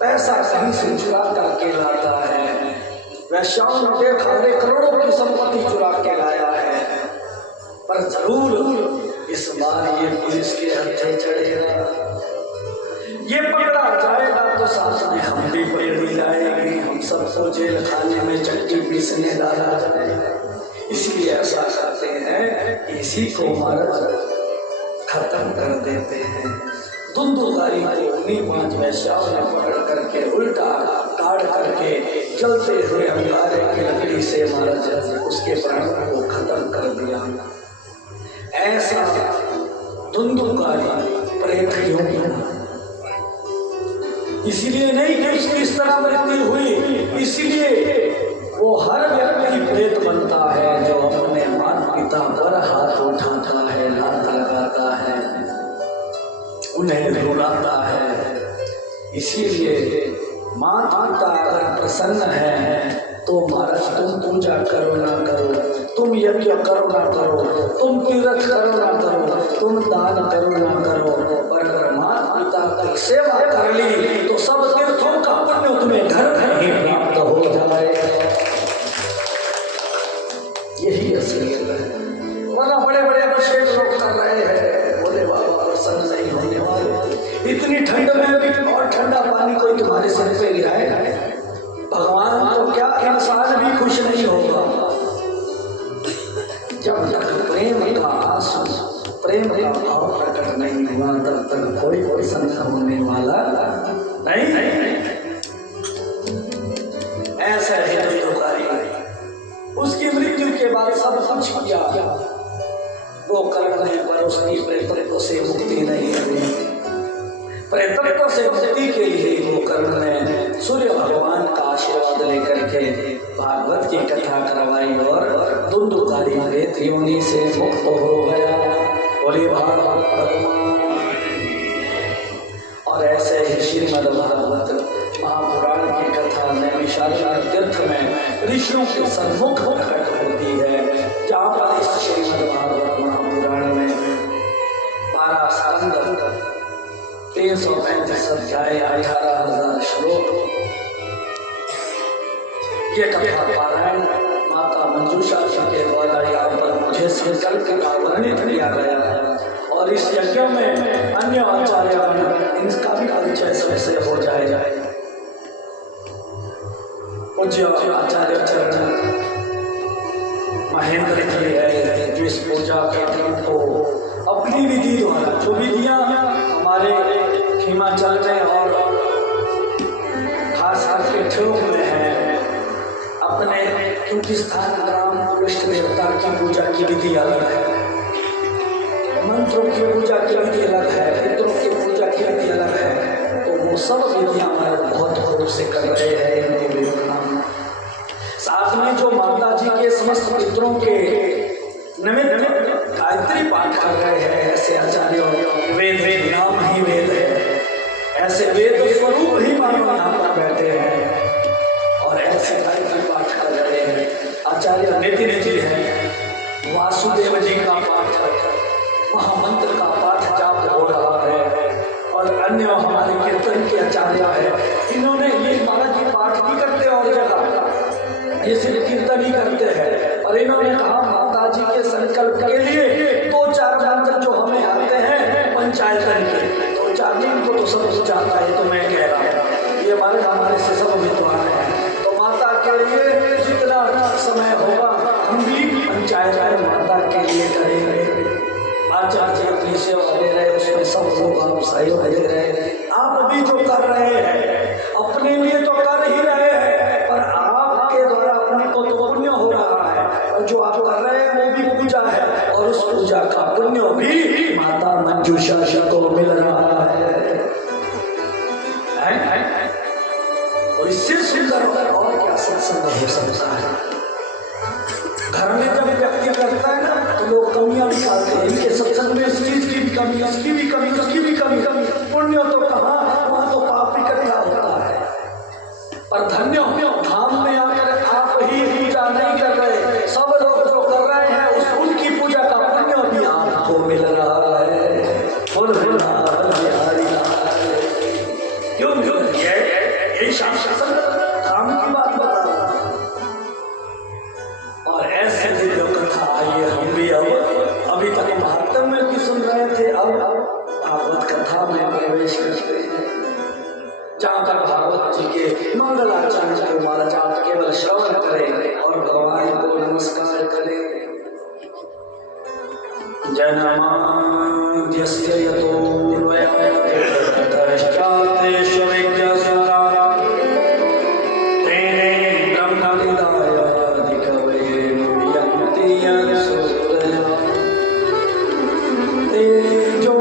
पैसा कहीं से चुरा करके लाता है। वैश्याओं ने देखा करोड़ों की संपत्ति चुरा के लाया है, पर जरूर इस बार ये पुलिस के हत्थे चढ़ेगा, ये पकड़ा जाएगा तो साथ में हम भी पकड़ी जाएगी, हम सबको जेल खाने में चट्टी पीसने डाला जाएगा। इसलिए ऐसा करते हैं, इसी को मार खत्म कर देते हैं। धुंधुकारी को उन्हीं 5 वैश्याओं ने पकड़ करके उल्टा काट करके जलते हुए अंगारे की लकड़ी से मारा जाए, उसके प्राण को खत्म कर दिया। ऐसा धुंधुकारी प्रेत क्यों किया? इसलिए नहीं कि उसकी इस तरह मृत्यु हुई, इसलिए वो हर व्यक्ति प्रेत बनता है जो अपने माता पिता पर हाथ उठाता है, लात लगाता है, उन्हें रुलाता है। इसीलिए माता पिता अगर प्रसन्न है तो महाराज तुम पूजा करो ना करो, तुम यज्ञ करो ना करो, तुम तीर्थ करो ना करो, तुम दान करो ना करो, पर अगर माता पिता की सेवा कर ली तो सब तीर्थों का पुण्य तुम्हें घर घर ही प्राप्त हो जाए। यही असलियत है। वरना बड़े बड़े अभिषेक लोग कर रहे हैं, बोले बाबा प्रसन्न नहीं होने वाले। इतनी ठंड में भी और ठंडा पानी कोई तुम्हारे सिर पे गिराए, भगवान को क्या इंसान भी खुश नहीं होगा। जब तक प्रेम का आंसू, प्रेम का भाव प्रकट नहीं हुआ, तब तक कोई प्रसन्न होने वाला नहीं। ऐसा है धुंधुकारी, उसकी मृत्यु के बाद सब कुछ किया, वो करने पर उसकी प्रेतत्व से मुक्ति नहीं हुई। प्रेतत्व से मुक्ति के लिए वो कर्ण ने सूर्य भगवान का आशीर्वाद लेकर के भागवत की कथा करवाई और धुंधुकारी प्रेत योनि से मुक्त हो गया। बोले भागवत। और ऐसे ही श्रीमद् भागवत महापुराण की कथा नैमिषारण्य तीर्थ में ऋषियों के सन्मुख प्रकट होती है, जहाँ पर इस श्रीमद् भागवत महापुराण में 12 स्कंद, 335 अध्याय, 18,000 श्लोक, ये कथा पारायण माता मंजूषा जी के द्वारा यहाँ पर मुझे संकल्प का वर्णित किया गया है। और इस यज्ञ में अन्य आचार्य इनका भी परिचय से हो जाएगा। पूज्य आचार्य चरण महेंद्र जी है, जो इस पूजा के क्रम को अपनी विधि द्वारा, जो विधियां हमारे हिमाचल में और खास करके ठेठ में है, अपने क्योंकि स्थान ग्राम इष्ट देवता की पूजा की विधि अलग है, मंत्रों की पूजा की विधि अलग है, पितरों की पूजा की विधि अलग है, तो वो सब विधियां हमारे बहुत रूप से कर रहे हैं। साथ में जो माता जी के समस्त पितरों के निमित्त गायत्री पाठ कर रहे हैं, ऐसे आचार्यों, वेद नाम ही वेद है, ऐसे वेद स्वरूप ही मानो यहाँ पर बैठे हैं और ऐसे गायत्री पाठ कर रहे हैं। आचार्य नितिन जी हैं, वासुदेव जी का पाठ, महामंत्र का पाठ जाप हो रहा है, और अन्य हमारे कीर्तन के आचार्य है, इन्होंने ये महाराज जी पाठ भी करते और जगह ये सिर्फ कीर्तन ही करते हैं, और इन्होंने कहा माता जी के संकल्प के लिए 2-4 मंत्र जो हमें आते हैं पंचायतन के, 2-4 दिन को तो सब कुछ आता है, तो मैं कह रहा हूँ ये हमारे से सब विद्वान है, तो माता के लिए जितना समय होगा हम भी पंचायत माता के लिए करेंगे। आचार्य अपनी सेवा दे रहे, उसमें सब लोग आप सहयोग दे रहे, आप भी जो कर रहे हैं अपने लिए तो कर ही रहे हैं, पर आपके द्वारा अपने को तो पुण्य हो रहा है, और जो आप कर रहे हैं वो भी पूजा है, और उस पूजा का पुण्य भी माता मंजूषा जी को मिल रहा है। और इससे सुंदर सुंदर और क्या सत्संग हो सकता है। घर में जब व्यक्ति करता है ना तो लोग कमियां निकालते हैं, इनके सत्संग में इस चीज की भी कमी, इसकी भी कमी, उसकी भी कमी। पुण्य तो कहाँ, वहां तो पाप इकट्ठा होता है। पर धन्य धाम में आकर आप ही पूजा नहीं कर रहे, सब लोग जो कर रहे हैं उस उनकी पूजा का पुण्य भी आपको मिल रहा है। क्यों यही शासन धाम की बात बता रहा हूं। और ऐसे दिव्य कथा आइए हम भी अब अभी तक महात्म्य की सुन रहे थे, अब भागवत कथा में प्रवेश करते हैं, जहाँ तक भागवत जी के मंगलाचरण के महाराज आप केवल श्रवण करें और भगवान को नमस्कार करें। जन्माद्यस्य यतोऽन्वयादितरतश्चार्थेष्वभिज्ञस्वरा तेने ब्रह्मनिधायादिकवये मुह्यन्ति यत्सूरयः तेजो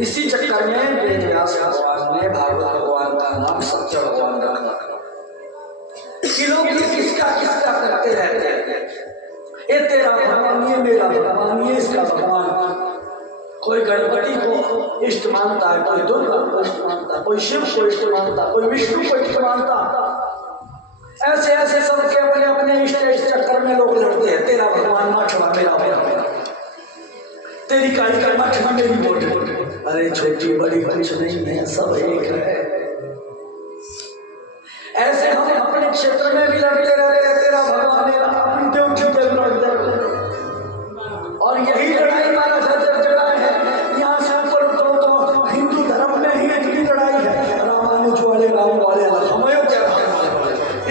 इसी चक्कर में वेदव्यास भगवान ने भागवत भगवान का नाम सत्य भगवान रखा कि लोग किसका किसका करते रहते हैं, ये तेरा भगवान, ये मेरा भगवान, ये इसका भगवान। कोई गणपति को इष्ट मानता है, कोई दुर्गा को इष्ट मानता है, कोई शिव को इष्ट मानता है, कोई विष्णु को इष्ट मानता। ऐसे ऐसे सबके अपने अपने इष्ट चक्कर में लोग लड़ते हैं। तेरा भगवान मठवा, मेरा भगवान, तेरी काली का मठवा, मेरी मोटी। अरे छोटी बड़ी कुछ नहीं है, सब एक है। ऐसे हम अपने क्षेत्र में भी लड़ते रहते हैं, तेरा भगवान मेरा, अपनी देवती लड़ते रहते। और यही लड़ाई हमारा जगह है। यहाँ से ऊपर तो हिंदू धर्म में ही इतनी लड़ाई है, रामानुज वाले राम वाले, हमें क्या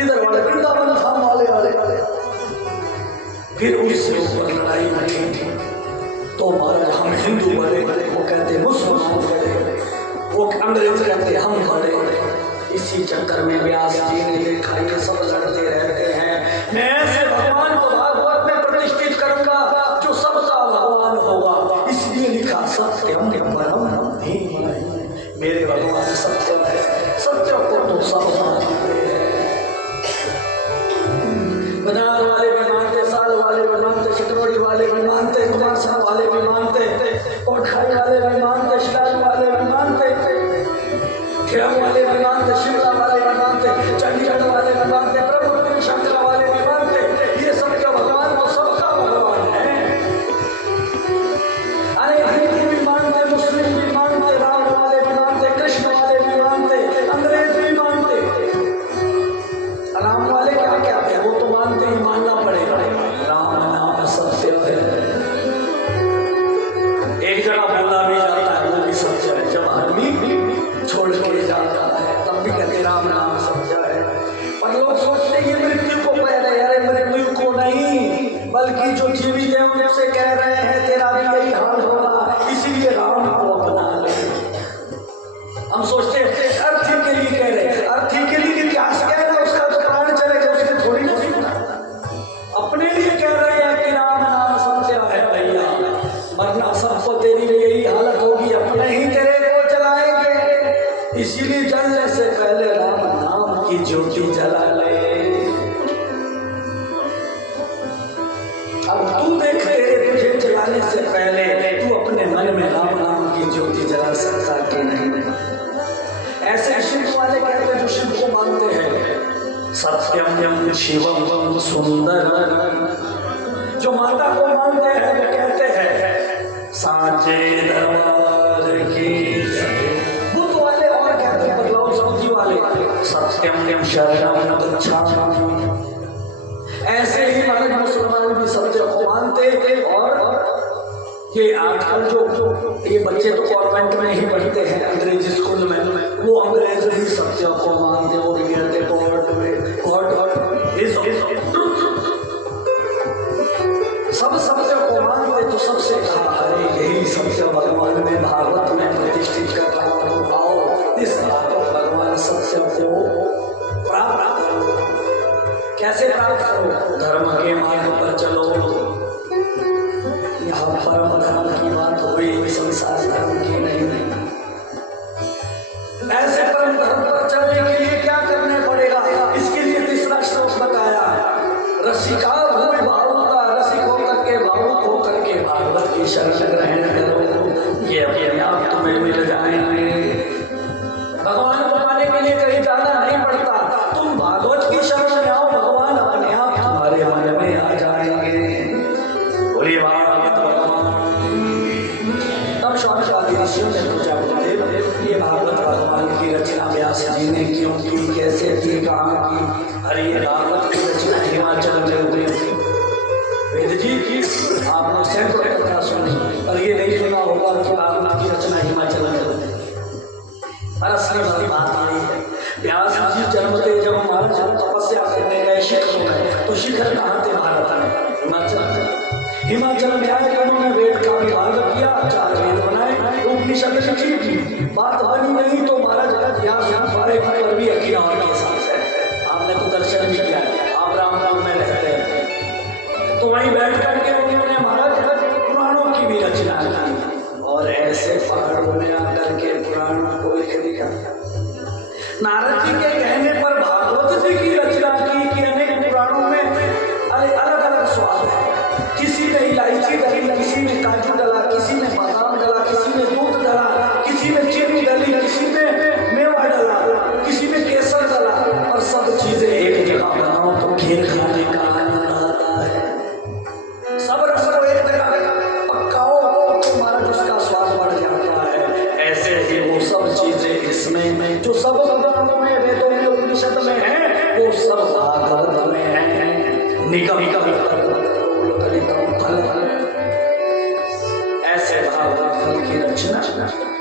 इधर वाले वृंदावन धाम वाले। फिर उससे ऊपर लड़ाई नहीं तो महाराज हम हिंदू वाले, वो कहते मुसलमान वाले, वो अंग्रेज कहते हम वाले। इसी चक्कर में व्यास जी ने देखा ये सब लड़ते रहते हैं। मैं ऐसे भगवान को भागवत में प्रतिष्ठित करूंगा जो सबका भगवान होगा, इसलिए लिखा सत्यम परम धीमहि। मेरे भगवान सत्य है, सत्य को तो सब मानते हैं। बनार वाले भी मानते, साल वाले भी मानते, चित्रोड़ी वाले भी मानते, कुमारसा वाले भी मानते, कोठारी वाले भी मानते, शिलाज वाले भी मानते, खेम वाले भी मानते, शिमला वाले भी मानते, चंडीगढ़ वाले भी मानते, प्रभु ज्योति जला ले। अब तू देख ले, तुझे जलाने से पहले तू अपने मन में राम नाम की ज्योति जला सकता कि नहीं। ऐसे शिव वाले कहते हैं जो शिव को मानते हैं, सत्यम शिवम सुंदर, जो माता को मानते हैं वो कहते हैं साचे दरबार की। बुद्ध वाले और कहते हैं बदलाव समझी वाले सत्यम शरणम गच्छामि। ऐसे ही महाराज मुसलमान भी सत्य को मानते थे। और ये आजकल जो ये बच्चे तो कॉन्वेंट में ही पढ़ते हैं अंग्रेजी स्कूल में, वो अंग्रेज भी सत्य को मानते और कहते गॉड में गॉड इज सब सत्य को मानते। तो सबसे कहा अरे यही सत्य भगवान में भागवत में प्रतिष्ठित कर रहा हूँ, आओ इस भागवत भगवान सत्य को प्राप्त करो। कैसे प्राप्त करो? धर्म के मार्ग पर चलो। यहाँ परम धर्म की बात हुई, संसार धर्म की नहीं। ऐसे परम धर्म पर चलने के लिए क्या करने पड़ेगा? इसके लिए तीसरा श्लोक बताया, रसिका भूमि भावुकता, रसिक होकर के भावुक होकर के भागवत की शरण ग्रहण करो, ये अपने आप तुम्हें मिल जाएंगे। भगवान को पाने के लिए कहीं जाना नहीं पड़ता, तुम भागवत की शरण में आओ, भगवान अपने आप तुम्हारे मन में आ जाएंगे। बोलिए भागवत भगवान। तब शांति ऋषियों ने पूछा, ये भागवत भगवान की रचना व्यास जी ने क्यों की, कैसे की, कहाँ की? अरे ये भागवत की रचना हिमाचल में हुई। वेद जी की आपने सैकड़ों कथा सुनी, पर ये नहीं सुना होगा कि भागवत की रचना हिमाचल में हुई। बात आई है, व्यास जी जन्मते जब महाराज तपस्या करने गए शिखरों में, तो शिखर कहाँ थे? भारत में, हिमाचल। हिमाचल में आए, उन्होंने वेद का विभाग किया, 4 वेद बनाए, उपनिषद लिखी। बात बनी नहीं तो महाराज व्यास सारे पर भी किया और के साथ है। आपने तो दर्शन भी किया, आप राम में रहते हैं, तो वहीं बैठ करके उन्होंने महाराज पुराणों की भी रचना की। और ऐसे पहाड़ों में आकर के पुराण को लिख दिया। नारद जी के कहने पर भागवत जी की रचना की कि अनेक पुराणों में अलग अलग स्वाद है। किसी ने इलायची डाली, किसी ने काजू डाला, किसी ने बादाम डाला, किसी ने दूध डाला, किसी ने चीनी डाली, किसी ने मेवा डाला, किसी ने केसर डाला, और सब चीजें एक जगह बनाओ तो खीर खाने का आनंद आता है। सब रस को एक जगह पकाओ तो महाराज उसका स्वाद बढ़ जाता है। ऐसे ही वो सब चीजें इसमें जो सब पुराणों में, वेदों में, उपनिषद में है, वो सब भागवत में है। निगम फल ऐसे भागवत फल की रचना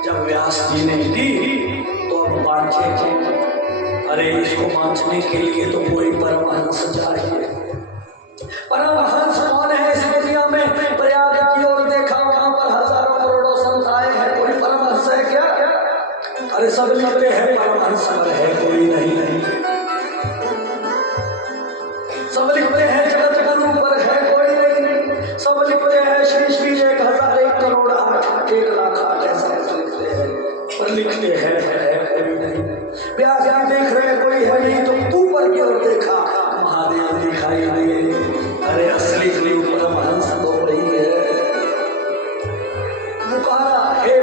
जब व्यास जी ने की तो अब बांचे थे। अरे इसको बांचने के लिए तो कोई परमहंस चाहिए। परमहंस कौन है इस दुनिया में? प्रयाग की ओर देखा, वहां पर हजारों करोड़ों संत आए हैं, कोई परमहंस है क्या? अरे सब लिखते हैं परमहंस, पर है कोई नहीं। सब लिखते हैं जगत गुरु, पर है कोई नहीं। सब लिखते हैं श्री श्री 1001 करोड़ 8 लाख 8 ऐसा लिखते हैं, पर लिखते हैं कोई नहीं। व्यास जी देख रहे कोई है नहीं, तो ऊपर की ओर देखा, महादेव दिखाई दिए। अरे असली गुरु परमहंस तो वही है। पुकारा, हे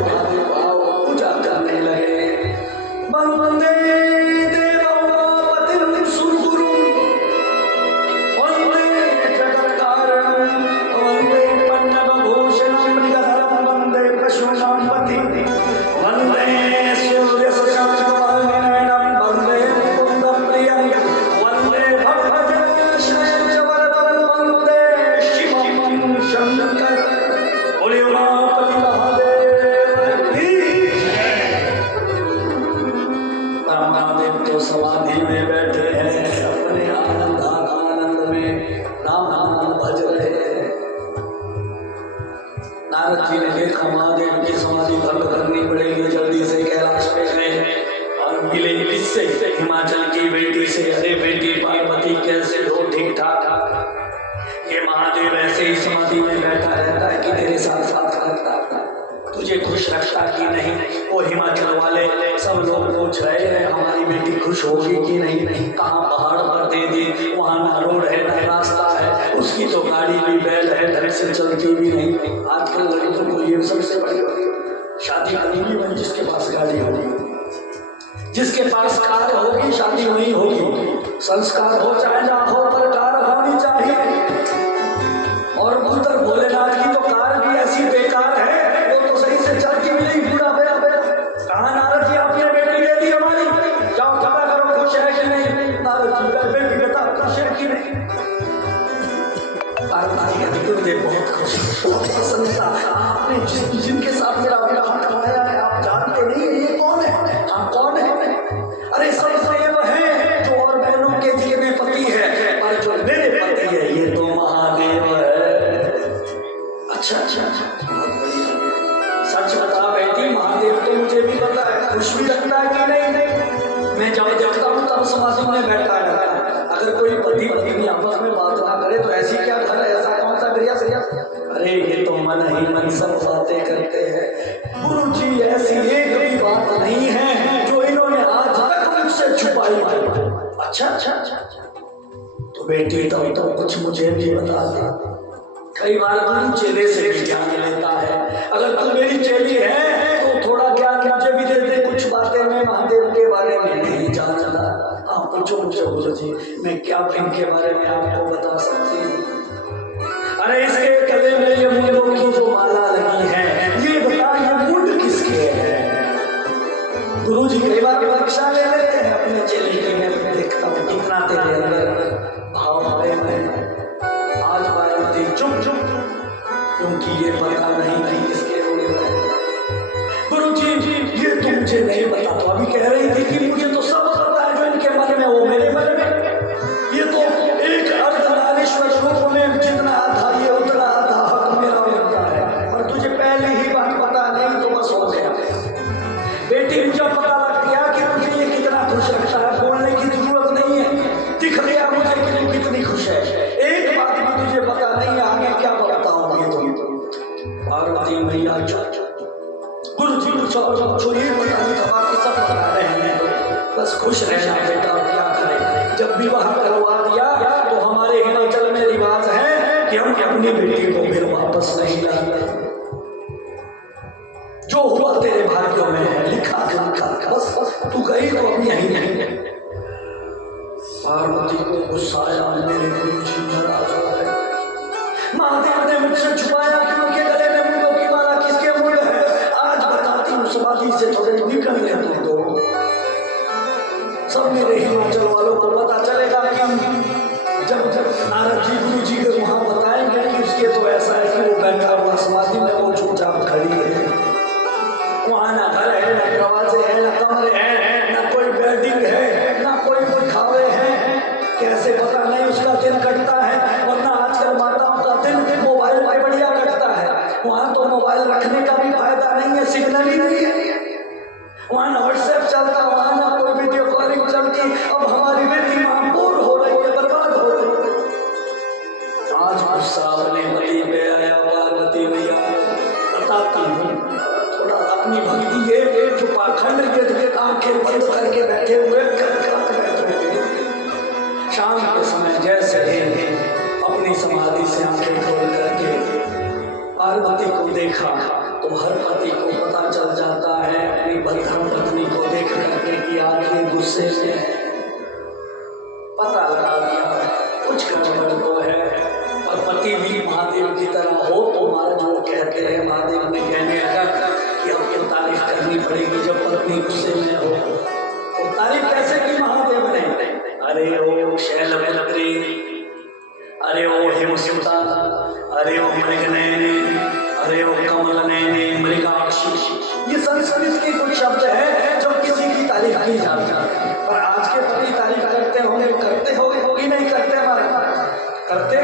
महादेव आओ, पूजा करने लगे। वंदे देवोपतिं सुरगुरुं, वंदे जगत्कारणं, वंदे पन्नगभूषणं मृगधरं, वंदे पशूनां पतिं, वंदे सूर्यशशाङ्कवर्णनयनं, वंदे मुकुन्दप्रियं, वंदे भक्तजनश्रेष्ठवरदं, वंदे शिवं शङ्कर। बोलिए उमापति महादेव की। महादेव तो समाधि में बैठे हैं, अपने आनंद में राम नाम भज रहे हैं। नारद जी ने देखा महादेव की समाधि भंग करनी पड़ेगी, जल्दी से कैलाश पे गए और मिले किससे? हिमाचल की बेटी से। अरे बेटी पार्वती कैसे हो? ठीक ठाक। ये महादेव ऐसे ही समाधि में बैठा रहता है कि तेरे साथ साथ करता, मुझे खुश रखता कि नहीं। वो हिमाचल वाले सब लोग पूछ रहे हैं हमारी बेटी खुश होगी कि नहीं। कहाँ पहाड़ पर दे दी, वहाँ ना रोड है ना रास्ता है, उसकी तो गाड़ी भी बैल है, ढंग से चलती भी नहीं। आजकल लड़कियों को ये सबसे बड़ी शादी करेंगी वही जिसके पास गाड़ी होगी, जिसके पास कार होगी, शादी वही होगी। संस्कार हो चाहे ना हो पर कार होनी चाहिए। और उधर भोलेनाथ की तो कार भी ऐसी बेकार है, वो तो सही से चलती भी नहीं। पूरा बेरा बेरा कहाँ नारद जी आपने बेटी दे दी हमारी, जाओ पता करो खुश है कि नहीं। नारद जी बेटी बता खुश है कि नहीं। बहुत खुश, बहुत प्रसन्नता। आपने जिनके साथ मेरा विवाह करवाया है आप जानते नहीं ये कौन है। हाँ कौन है? अरे सब है जो और बहनों के जी में पति है, और जो मेरे पति है ये तो महादेव है। अच्छा अच्छा अच्छा, बहुत बढ़िया। सच बता बेटी, महादेव तो मुझे भी पता है, खुश भी लगता है कि नहीं। मैं जब देखता हूँ तब समाधि में बैठा रहता है। अगर कोई पति पत्नी आपस में बात ना करे तो ऐसी क्या घर है, ऐसा कौन सा क्रिया से? अरे ये तो मन ही मन सब बातें करते हैं। गुरु जी ऐसी एक भी बात नहीं है जो इन्होंने आज तक मुझसे छुपाई। अच्छा अच्छा अच्छा, तो बेटी तो कुछ मुझे भी बता दे। कई बार गुरु चेले से भी ज्ञान लेता है। अगर तू मेरी चेली है तो थोड़ा ज्ञान मुझे भी दे दे। कुछ बातें मैं महादेव के बारे में नहीं जानता। आप पूछो मुझे गुरु जी, मैं क्या इनके बारे में आपको बता सकती हूँ। अरे इसके गले में ये मुंडों की जो माला लगी है, ये बता ये मुंड किसके है? गुरु जी कई बार परीक्षा ले लेते हैं अपने चेले की। मैं देखता हूँ कितना तेरे अंदर भाव है। आज पार्वती चुप चुप, क्योंकि ये पता नहीं कि किसके मुंड है। गुरु जी ये तो मुझे नहीं पता। तो अभी कह रही थी कि मुझे तो सब पता है जो इनके मन में वो मेरे मन में। ये तो एक अर्धनारीश्वर रूप में जितना आधा ये उतना आधा हक मेरा लगता है। और तुझे पहले ही बात पता नहीं तो बस हो गया। बेटी मुझे पता लग गया कि मुझे ये कितना खुश रखता है, बोलने की जरूरत नहीं है। दिख गया मुझे कि तू कितनी खुश है। एक बात भी तुझे पता नहीं है, आगे क्या बताऊंगी तुम। पार्वती मैया गुरु जी ये पता नहीं था, बाकी सब बता रहे हैं। बस खुश रहना बेटा, क्या करें। जब विवाह करवा दिया तो हमारे हिमाचल में रिवाज है कि हम अपनी बेटी को फिर वापस नहीं लाते। जो हुआ तेरे भाग्यों में है, लिखा लिखा, बस तू गई तो अब यही नहीं। पार्वती को गुस्सा आया, मेरे गुरु जी नाराज हो गए। महादेव ने मुझसे छुपाया कि उनके गले में मुंडों की माला किसके मुंड है। आज बताती हूँ, समाधि से थोड़े निकल लेते तो सब मेरे हिमाचल वालों को पता चलेगा कि हम जब नारद जी गुरु जी को वहां बताएंगे कि उसके तो ऐसा है कि वो बैठा हुआ समाधि में, वो चुपचाप खड़ी है। वहां ना घर है, ना दरवाजे है, ना कमरे हैं, ना कोई बेडिंग है, ना कोई खावे हैं। कैसे पता नहीं उसका दिन कटता है। वरना आजकल माताओं का दिन मोबाइल पे बढ़िया कटता है। वहां तो मोबाइल रखने का भी फायदा नहीं है, सिग्नल ही नहीं है। वहां ना व्हाट्सएप चलता, वहां ना कोई वीडियो कॉलिंग चलती। अब हमारी बेटी मां बोर हो रही है, बर्बाद हो रही है। आज गुस्सा अपने पति पे आया। पार्वती मैया बताती हूँ थोड़ा अपनी भक्ति ये जो पाखंड के आंखें बंद करके बैठे हुए शाम के समय जैसे अपनी समाधि से आंखें खोल करके पार्वती को देखा तो हर पति को पता चल जाता है अपनी बलधर्म पत्नी को देख करके कि आंखें गुस्से से है। पता लगा दिया कुछ गड़बड़ तो है। और पति भी महादेव की तरह हो तो महाराज वो कहते हैं, महादेव ने कहने लगा कि अब तो तारीफ करनी पड़ेगी जब पत्नी गुस्से में हो। तो तारीफ कैसे की महादेव ने? अरे ओ शैलपुत्री, अरे ओ हिमसुता, अरे ओ मृगनयने, अरे ओ कमलनयने, मृगाक्षी। ये संस्कृत के कुछ शब्द हैं जो किसी की तारीफ की जाती है। पर आज के पति तारीफ करते होंगे, करते होगी नहीं करते, करते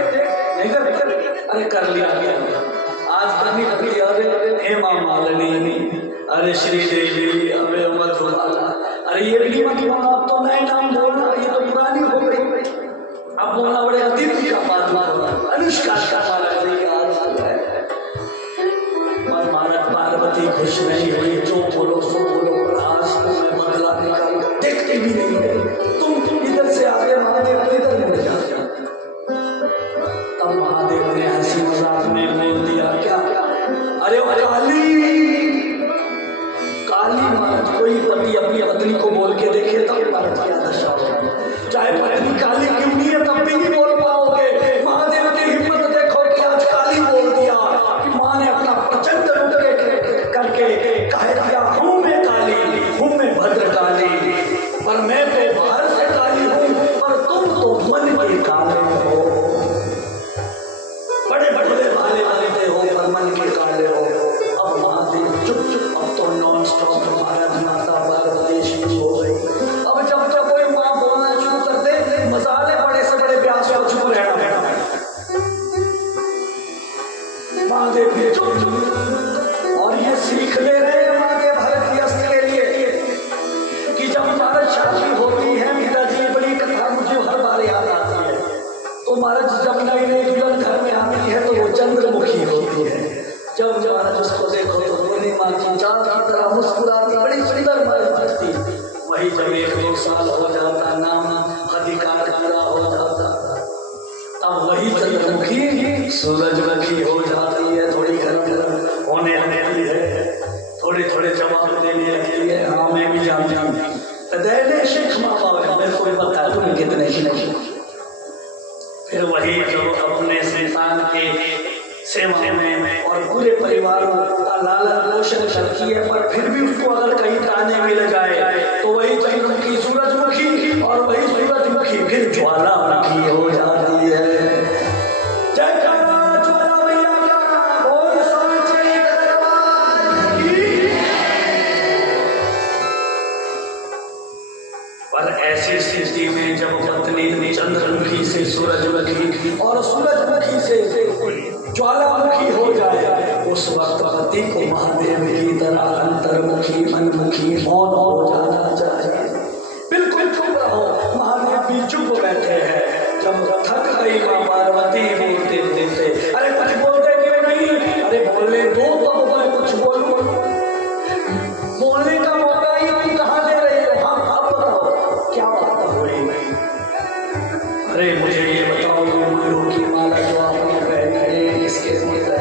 नहीं करते। अरे कर लिया आज पत्नी पति, अरे हेमा मालिनी, अरे श्रीदेवी, अरे मधुबाला। अरे ये भी मतलब आप तो नए नाम बोलना, ये तो पुरानी हो गई। अब बोलना बड़े अतिथि का पात्र होगा, अनुष्का का पाला। और महाराज पार्वती है पत्नी काली क्यों नहीं है, तब भी नहीं बोल पाओगे। महादेव की हिम्मत देखो कि आज काली बोल दिया कि माँ ने अपना प्रचंड रूप करके कह दिया हूँ मैं काली, हूँ मैं भद्रकाली, पर मैं तो बाहर से काली हूँ, पर तुम तो मन के काले हो। बड़े बड़े वाले वाले हो पर मन के काले हो। अब महादेव चुप चुप, अब तो नॉन स्टॉप महाराज माता पार्वती शिव हो गई। अब जब जब कोई माँ बोलना शुरू कर दे, मसाले बड़े से बड़े प्यास को चुप रहना। महादेव भी चुप चुप, और ये सीख ले रहे हैं माँ के भरत यश के लिए कि जब हमारा शादी होती है, मीरा जी बड़ी कथा मुझे हर बार याद आती है। तो महाराज जब नई नई दुल्हन घर में आती है तो वो चंद्रमुखी होती है। जब महाराज उसको देखो तो बोली माँ की चाँद की तरह मुस्कुराती, बड़ी सुंदर महाराज थी। वही जब 1-2 साल हो जाता, नाम अधिकार पूरा हो जाता, अब वही चंद्रमुखी सूरजमुखी हो जाती है। थोड़ी गर्म होने लगती है, थोड़े थोड़े जवाब देने लगती है। हाँ मैं भी जान मेरे को भी पता है तुम्हें कितने नहीं। फिर वही जो अपने संतान के सेवा में और पूरे परिवार का लालन पोषण करती है, पर फिर भी उसको अगर कहीं ताने मिल जाए तो वही चंद्रमुखी सूरजमुखी और वही सूरजमुखी फिर ज्वालामुखी हो जाती है। पर ऐसी स्थिति में जब पत्नी चंद्रमुखी से सूरजमुखी और सूरजमुखी से ज्वालामुखी हो जाए, उस वक्त पति को महादेव की तरह अंतर्मुखी मनमुखी मौन हो जाना चाहिए। बिल्कुल चुप रहो। महादेव भी चुप बैठे हैं। जब थक गई माँ पार्वती बोलते देते, अरे कुछ बोलते क्यों नहीं? अरे बोलने दो तो मैं कुछ बोलूं। बोलने का मौका ही तुम कहाँ दे रही हो? हाँ अब बताओ क्या बात हो रही है? अरे मुझे ये बताओ, फूलों की माला जो आपने पहनी है किसके लिए है?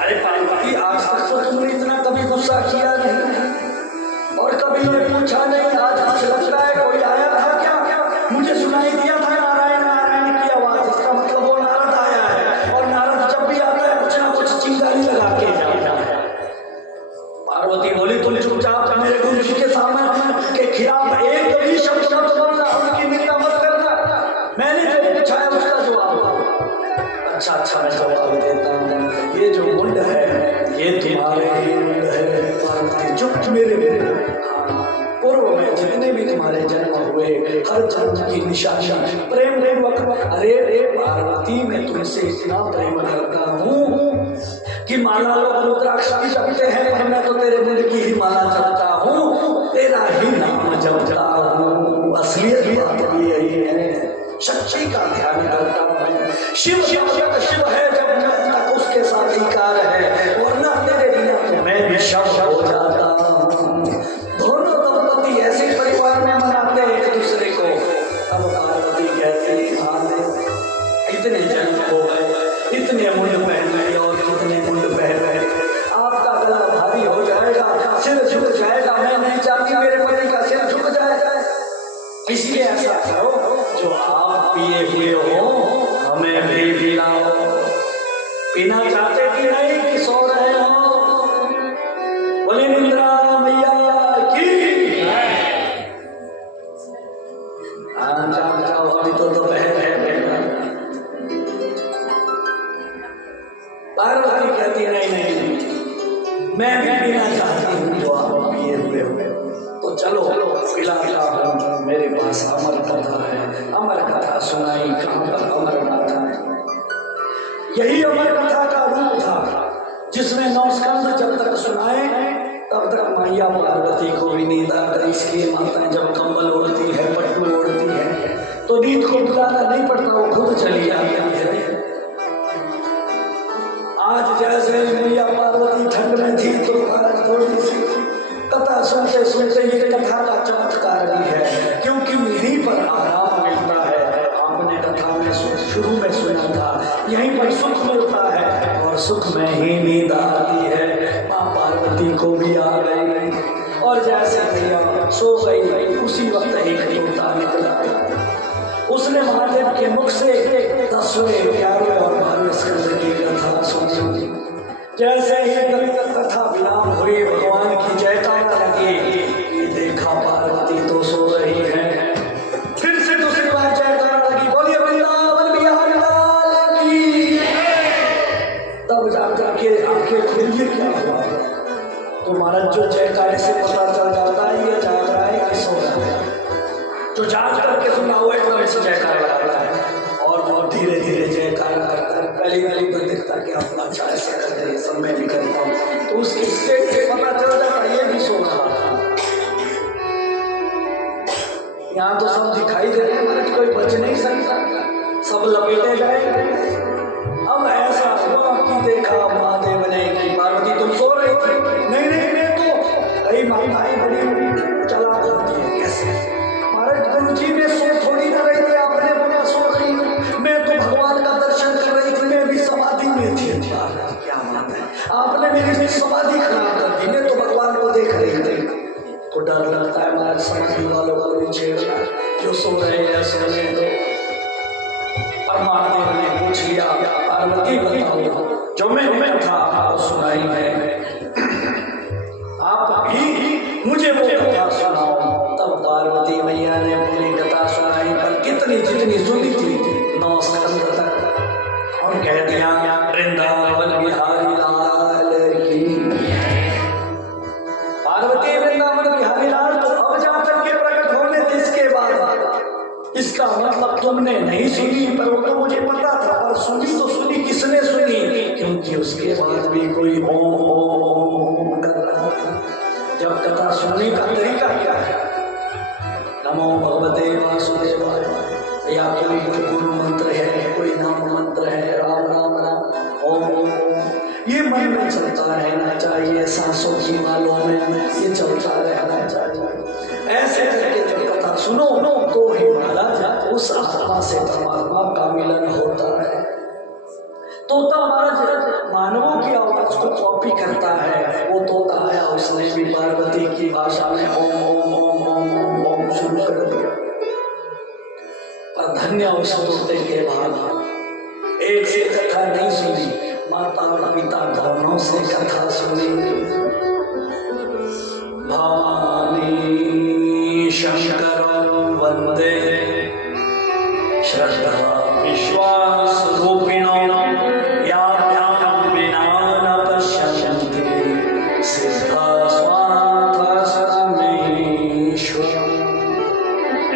अरे पार्वती आज तक तो तुमने इतना कभी गुस्सा किया नहीं और कभी ने पूछा नहीं। आज कुछ लग रहा है कोई आया था क्या? मुझे सुनाई दिया था नारायण नारायण की आवाज, इसका मतलब वो नारद आया है। और नारद जब भी आता है कुछ ना कुछ चिंगारी लगा के जाता है। पार्वती बोली तुम चुपचाप मेरे गुरु जी के सामने के खिलाफ एक भी शब्द मत बोलना, उनकी निंदा मत करना। मैंने जो पूछा है उसका जवाब दो। अच्छा मैं जवाब देता हूँ। ये जो मुंड है ये तुम्हारे ही मुंड है पार्वती। चुप मेरे पूर्व में जितने भी तुम्हारे जन्म हुए हर जन्म की निशानी प्रेम पूर्वक। अरे पार्वती मैं तुमसे इतना प्रेम करता हूँ कि माला लोग रुद्राक्ष भी जपते हैं, पर मैं तो तेरे मुंड की ही माला जपता हूँ, तेरा ही नाम जपता हूँ। असलियत बात भी यही है, सच्ची का ध्यान करता हूँ। शिव शिव है जब तक उसके साथ ही कार है, वरना तेरे बिना तो मैं भी शव हो जाता हूँ। दोनों दंपति ऐसे परिवार में मनाते हैं एक दूसरे को। अब पार्वती कहती इतने जन्म हो गए, इतने मुंड पहन गए और कितने मुंड पहन गए, आपका गला भारी हो जाएगा, सिर झुक जाएगा। मैं नहीं चाहती मेरे पति का सिर झुक जाएगा, इसलिए ऐसा करो जो आप पिए हुए हो हमें भी पिलाओ। पीना चाहते कि नहीं कि सो रहे हो? बोले इंदिरा मैया की। हाँ जाओ अभी तो दोपहर है। पार्वती कहती नहीं मैं भी पीना चाहती हूँ जो आप पिए हुए हो। तो चलो पिलाता हूँ। मेरे पास अमर कथा है, अमर कथा सुनाई। कहाँ पर अमरनाथ है? यही अमर कथा का रूप था जिसमें 9 स्कंद जब तक सुनाए तब तक मैया पार्वती को भी नींद आ गई। इसलिए माता जब कंबल ओढ़ती है, पट्टू ओढ़ती है, तो नींद को बुलाना नहीं पड़ता, वो खुद चली जाती है। आज जैसे मैया पार्वती ठंड में थी तो थोड़ी सी कथा सुनते सुनते ये कथा का चमत्कार भी है, क्योंकि यहीं पर आराम मिलता है। आपने कथा में शुरू में सुना था, यहीं पर सुख मिलता है और सुख में ही नींद आती है। माँ पार्वती को भी आ गई और जैसे मैया सो गई उसी वक्त एक तोता निकला। उसने महादेव के मुख से 10वें 11वें और 12वें स्कंद की कथा सुनी। जैसे ही कथा विराम हुई भगवान की जयकारा लगी। देखा पार्वती तो सो रही है। फिर से दूसरी बार जयकारा लगी, बोलिए वृंदावन बिहारी लाल की। तब जाकर के आंखें खुली, क्या हुआ? तो महाराज जो जयकारे से पता चल जाता है ये जाग रहा है कि सो रहा है। जो जाग करके सुना हुआ एकदम से जयकारा लगाता है और धीरे धीरे जयकारा करता है। गली गली पर दिखता कि अपना चाय से करते सब मैं भी करता हूँ। तो उसकी स्टेट से पता चल जाता ये भी सो रहा है। यहाँ तो सब दिखाई दे रहे हैं, कोई बच नहीं सकता, सब लपेटे जाएंगे। अब ऐसा हुआ कि देखा महादेव ने कि पार्वती तुम सो रही थी। नहीं नहीं मैं तो अरे माई भाई बड़ी चला करती है। कैसे महाराज गुरु जी में सो थोड़ी ना रही थी, आपने बोला सो रही हूँ। मैं तो भगवान का दर्शन कर रही थी, मैं भी समाधि में थी। क्या बात है, आपने मेरी समाधि खराब कर दी, मैं तो भगवान को देख रही थी। तो डर लगता है महाराज समाधि वालों को भी छेड़ना, जो सो रहे हैं सोने दो। और महादेव ने पूछ लिया पार्वती बताओ जो मैंने कथा आपको सुनाई है आप भी मुझे वो कथा सुनाओ। तब पार्वती मैया ने पूरी कथा सुनाई, पर कितनी जितनी सुनी थी 9 स्कंद तक। और कह दिया वृंदावन बिहारी लाल की। पार्वती वृंदावन बिहारी लाल तो अब जाकर के प्रकट होने थे इसके बाद। इसका मतलब तुमने नहीं सुनी, पर वो तो मुझे पता था, पर सुनी तो सुनी किसने सुनी? क्योंकि उसके बाद भी कोई ओम ओम ओम कर रहा था। जब कथा सुनने का तरीका क्या है? नमो भगवते वासुदेवाय, या कोई गुरु मंत्र है, कोई नाम मंत्र है, राम राम राम ओम ओम ओम, ये मन में चलता रहना चाहिए। सांसों की मालों में ये चलता रहना चाहिए। ऐसे करके जब कथा सुनो तो ही महाराज उस आत्मा से परमात्मा का मिलन होता है। तोता महाराज मानवों की आवाज को कॉपी करता है। वो तोता आया, उसने भी पार्वती की भाषा में ओम ओम ओम ओम ओम ओम शुरू कर दिया। पर धन्य उस तोते के बाद एक से कथा नहीं सुनी, माता और पिता दोनों से कथा सुनी। भवानी शंकर वंदे श्रद्धा विश्वास रूपिणो याभ्यां विना न पश्यन्ति सिद्धा स्वार्थ समेश्वर।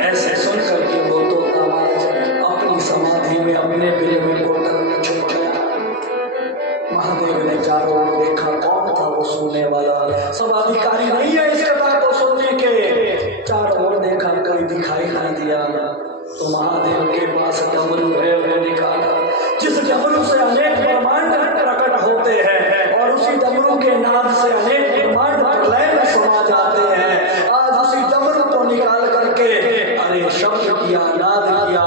ऐसे सुन करके वो तोता अपनी समाधि में अपने बिल में बोतल में छुप गया। महादेव ने चारों ओर देखा, कौन था वो सुनने वाला? सब अधिकारी नहीं है इस कथा को सुनने के। चारों ओर देखा, कोई दिखाई नहीं दिया। तो महादेव के पास डमरू है, वो निकाला। जिस डमरू से अनेक ब्रह्मांड प्रकट होते हैं और उसी डमरू के नाद से अनेक ब्रह्मांड प्रलय में समा जाते हैं। आज उसी डमरू को निकाल करके अरे शब्द किया, नाद किया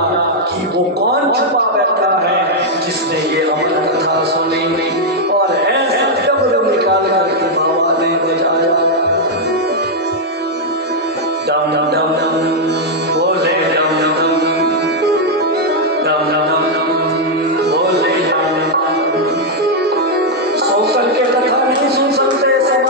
कि वो कौन छुपा बैठा है जिसने ये अमर कथा सुनी। और ऐसा डमरू निकाल करके बाबा ने बजाया। डम डम डम बोले, डम डम डम डम बोले। सो करके कथा नहीं सुन सकते, सब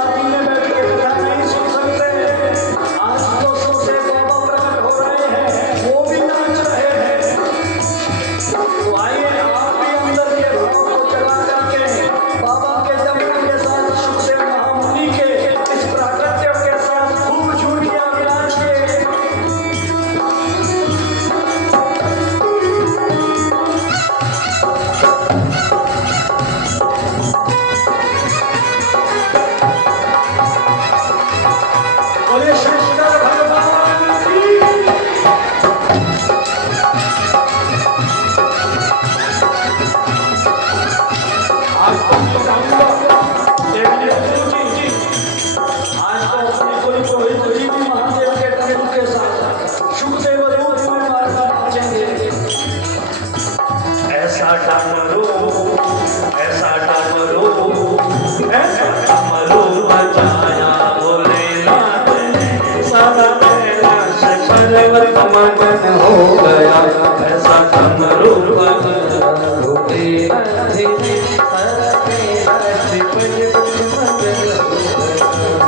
पर्वत मगन हो गया, ऐसा डमरू बजा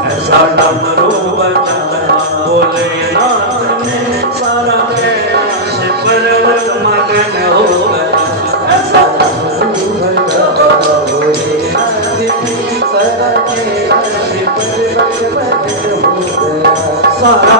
ऐसा डमरू बजा भोलेनाथ ने, सारा कैलाश पर्वत मगन हो गया, ऐसा डमरू बजा भोलेनाथ ने, सारा कैलाश पर्वत मगन हो गया, सारा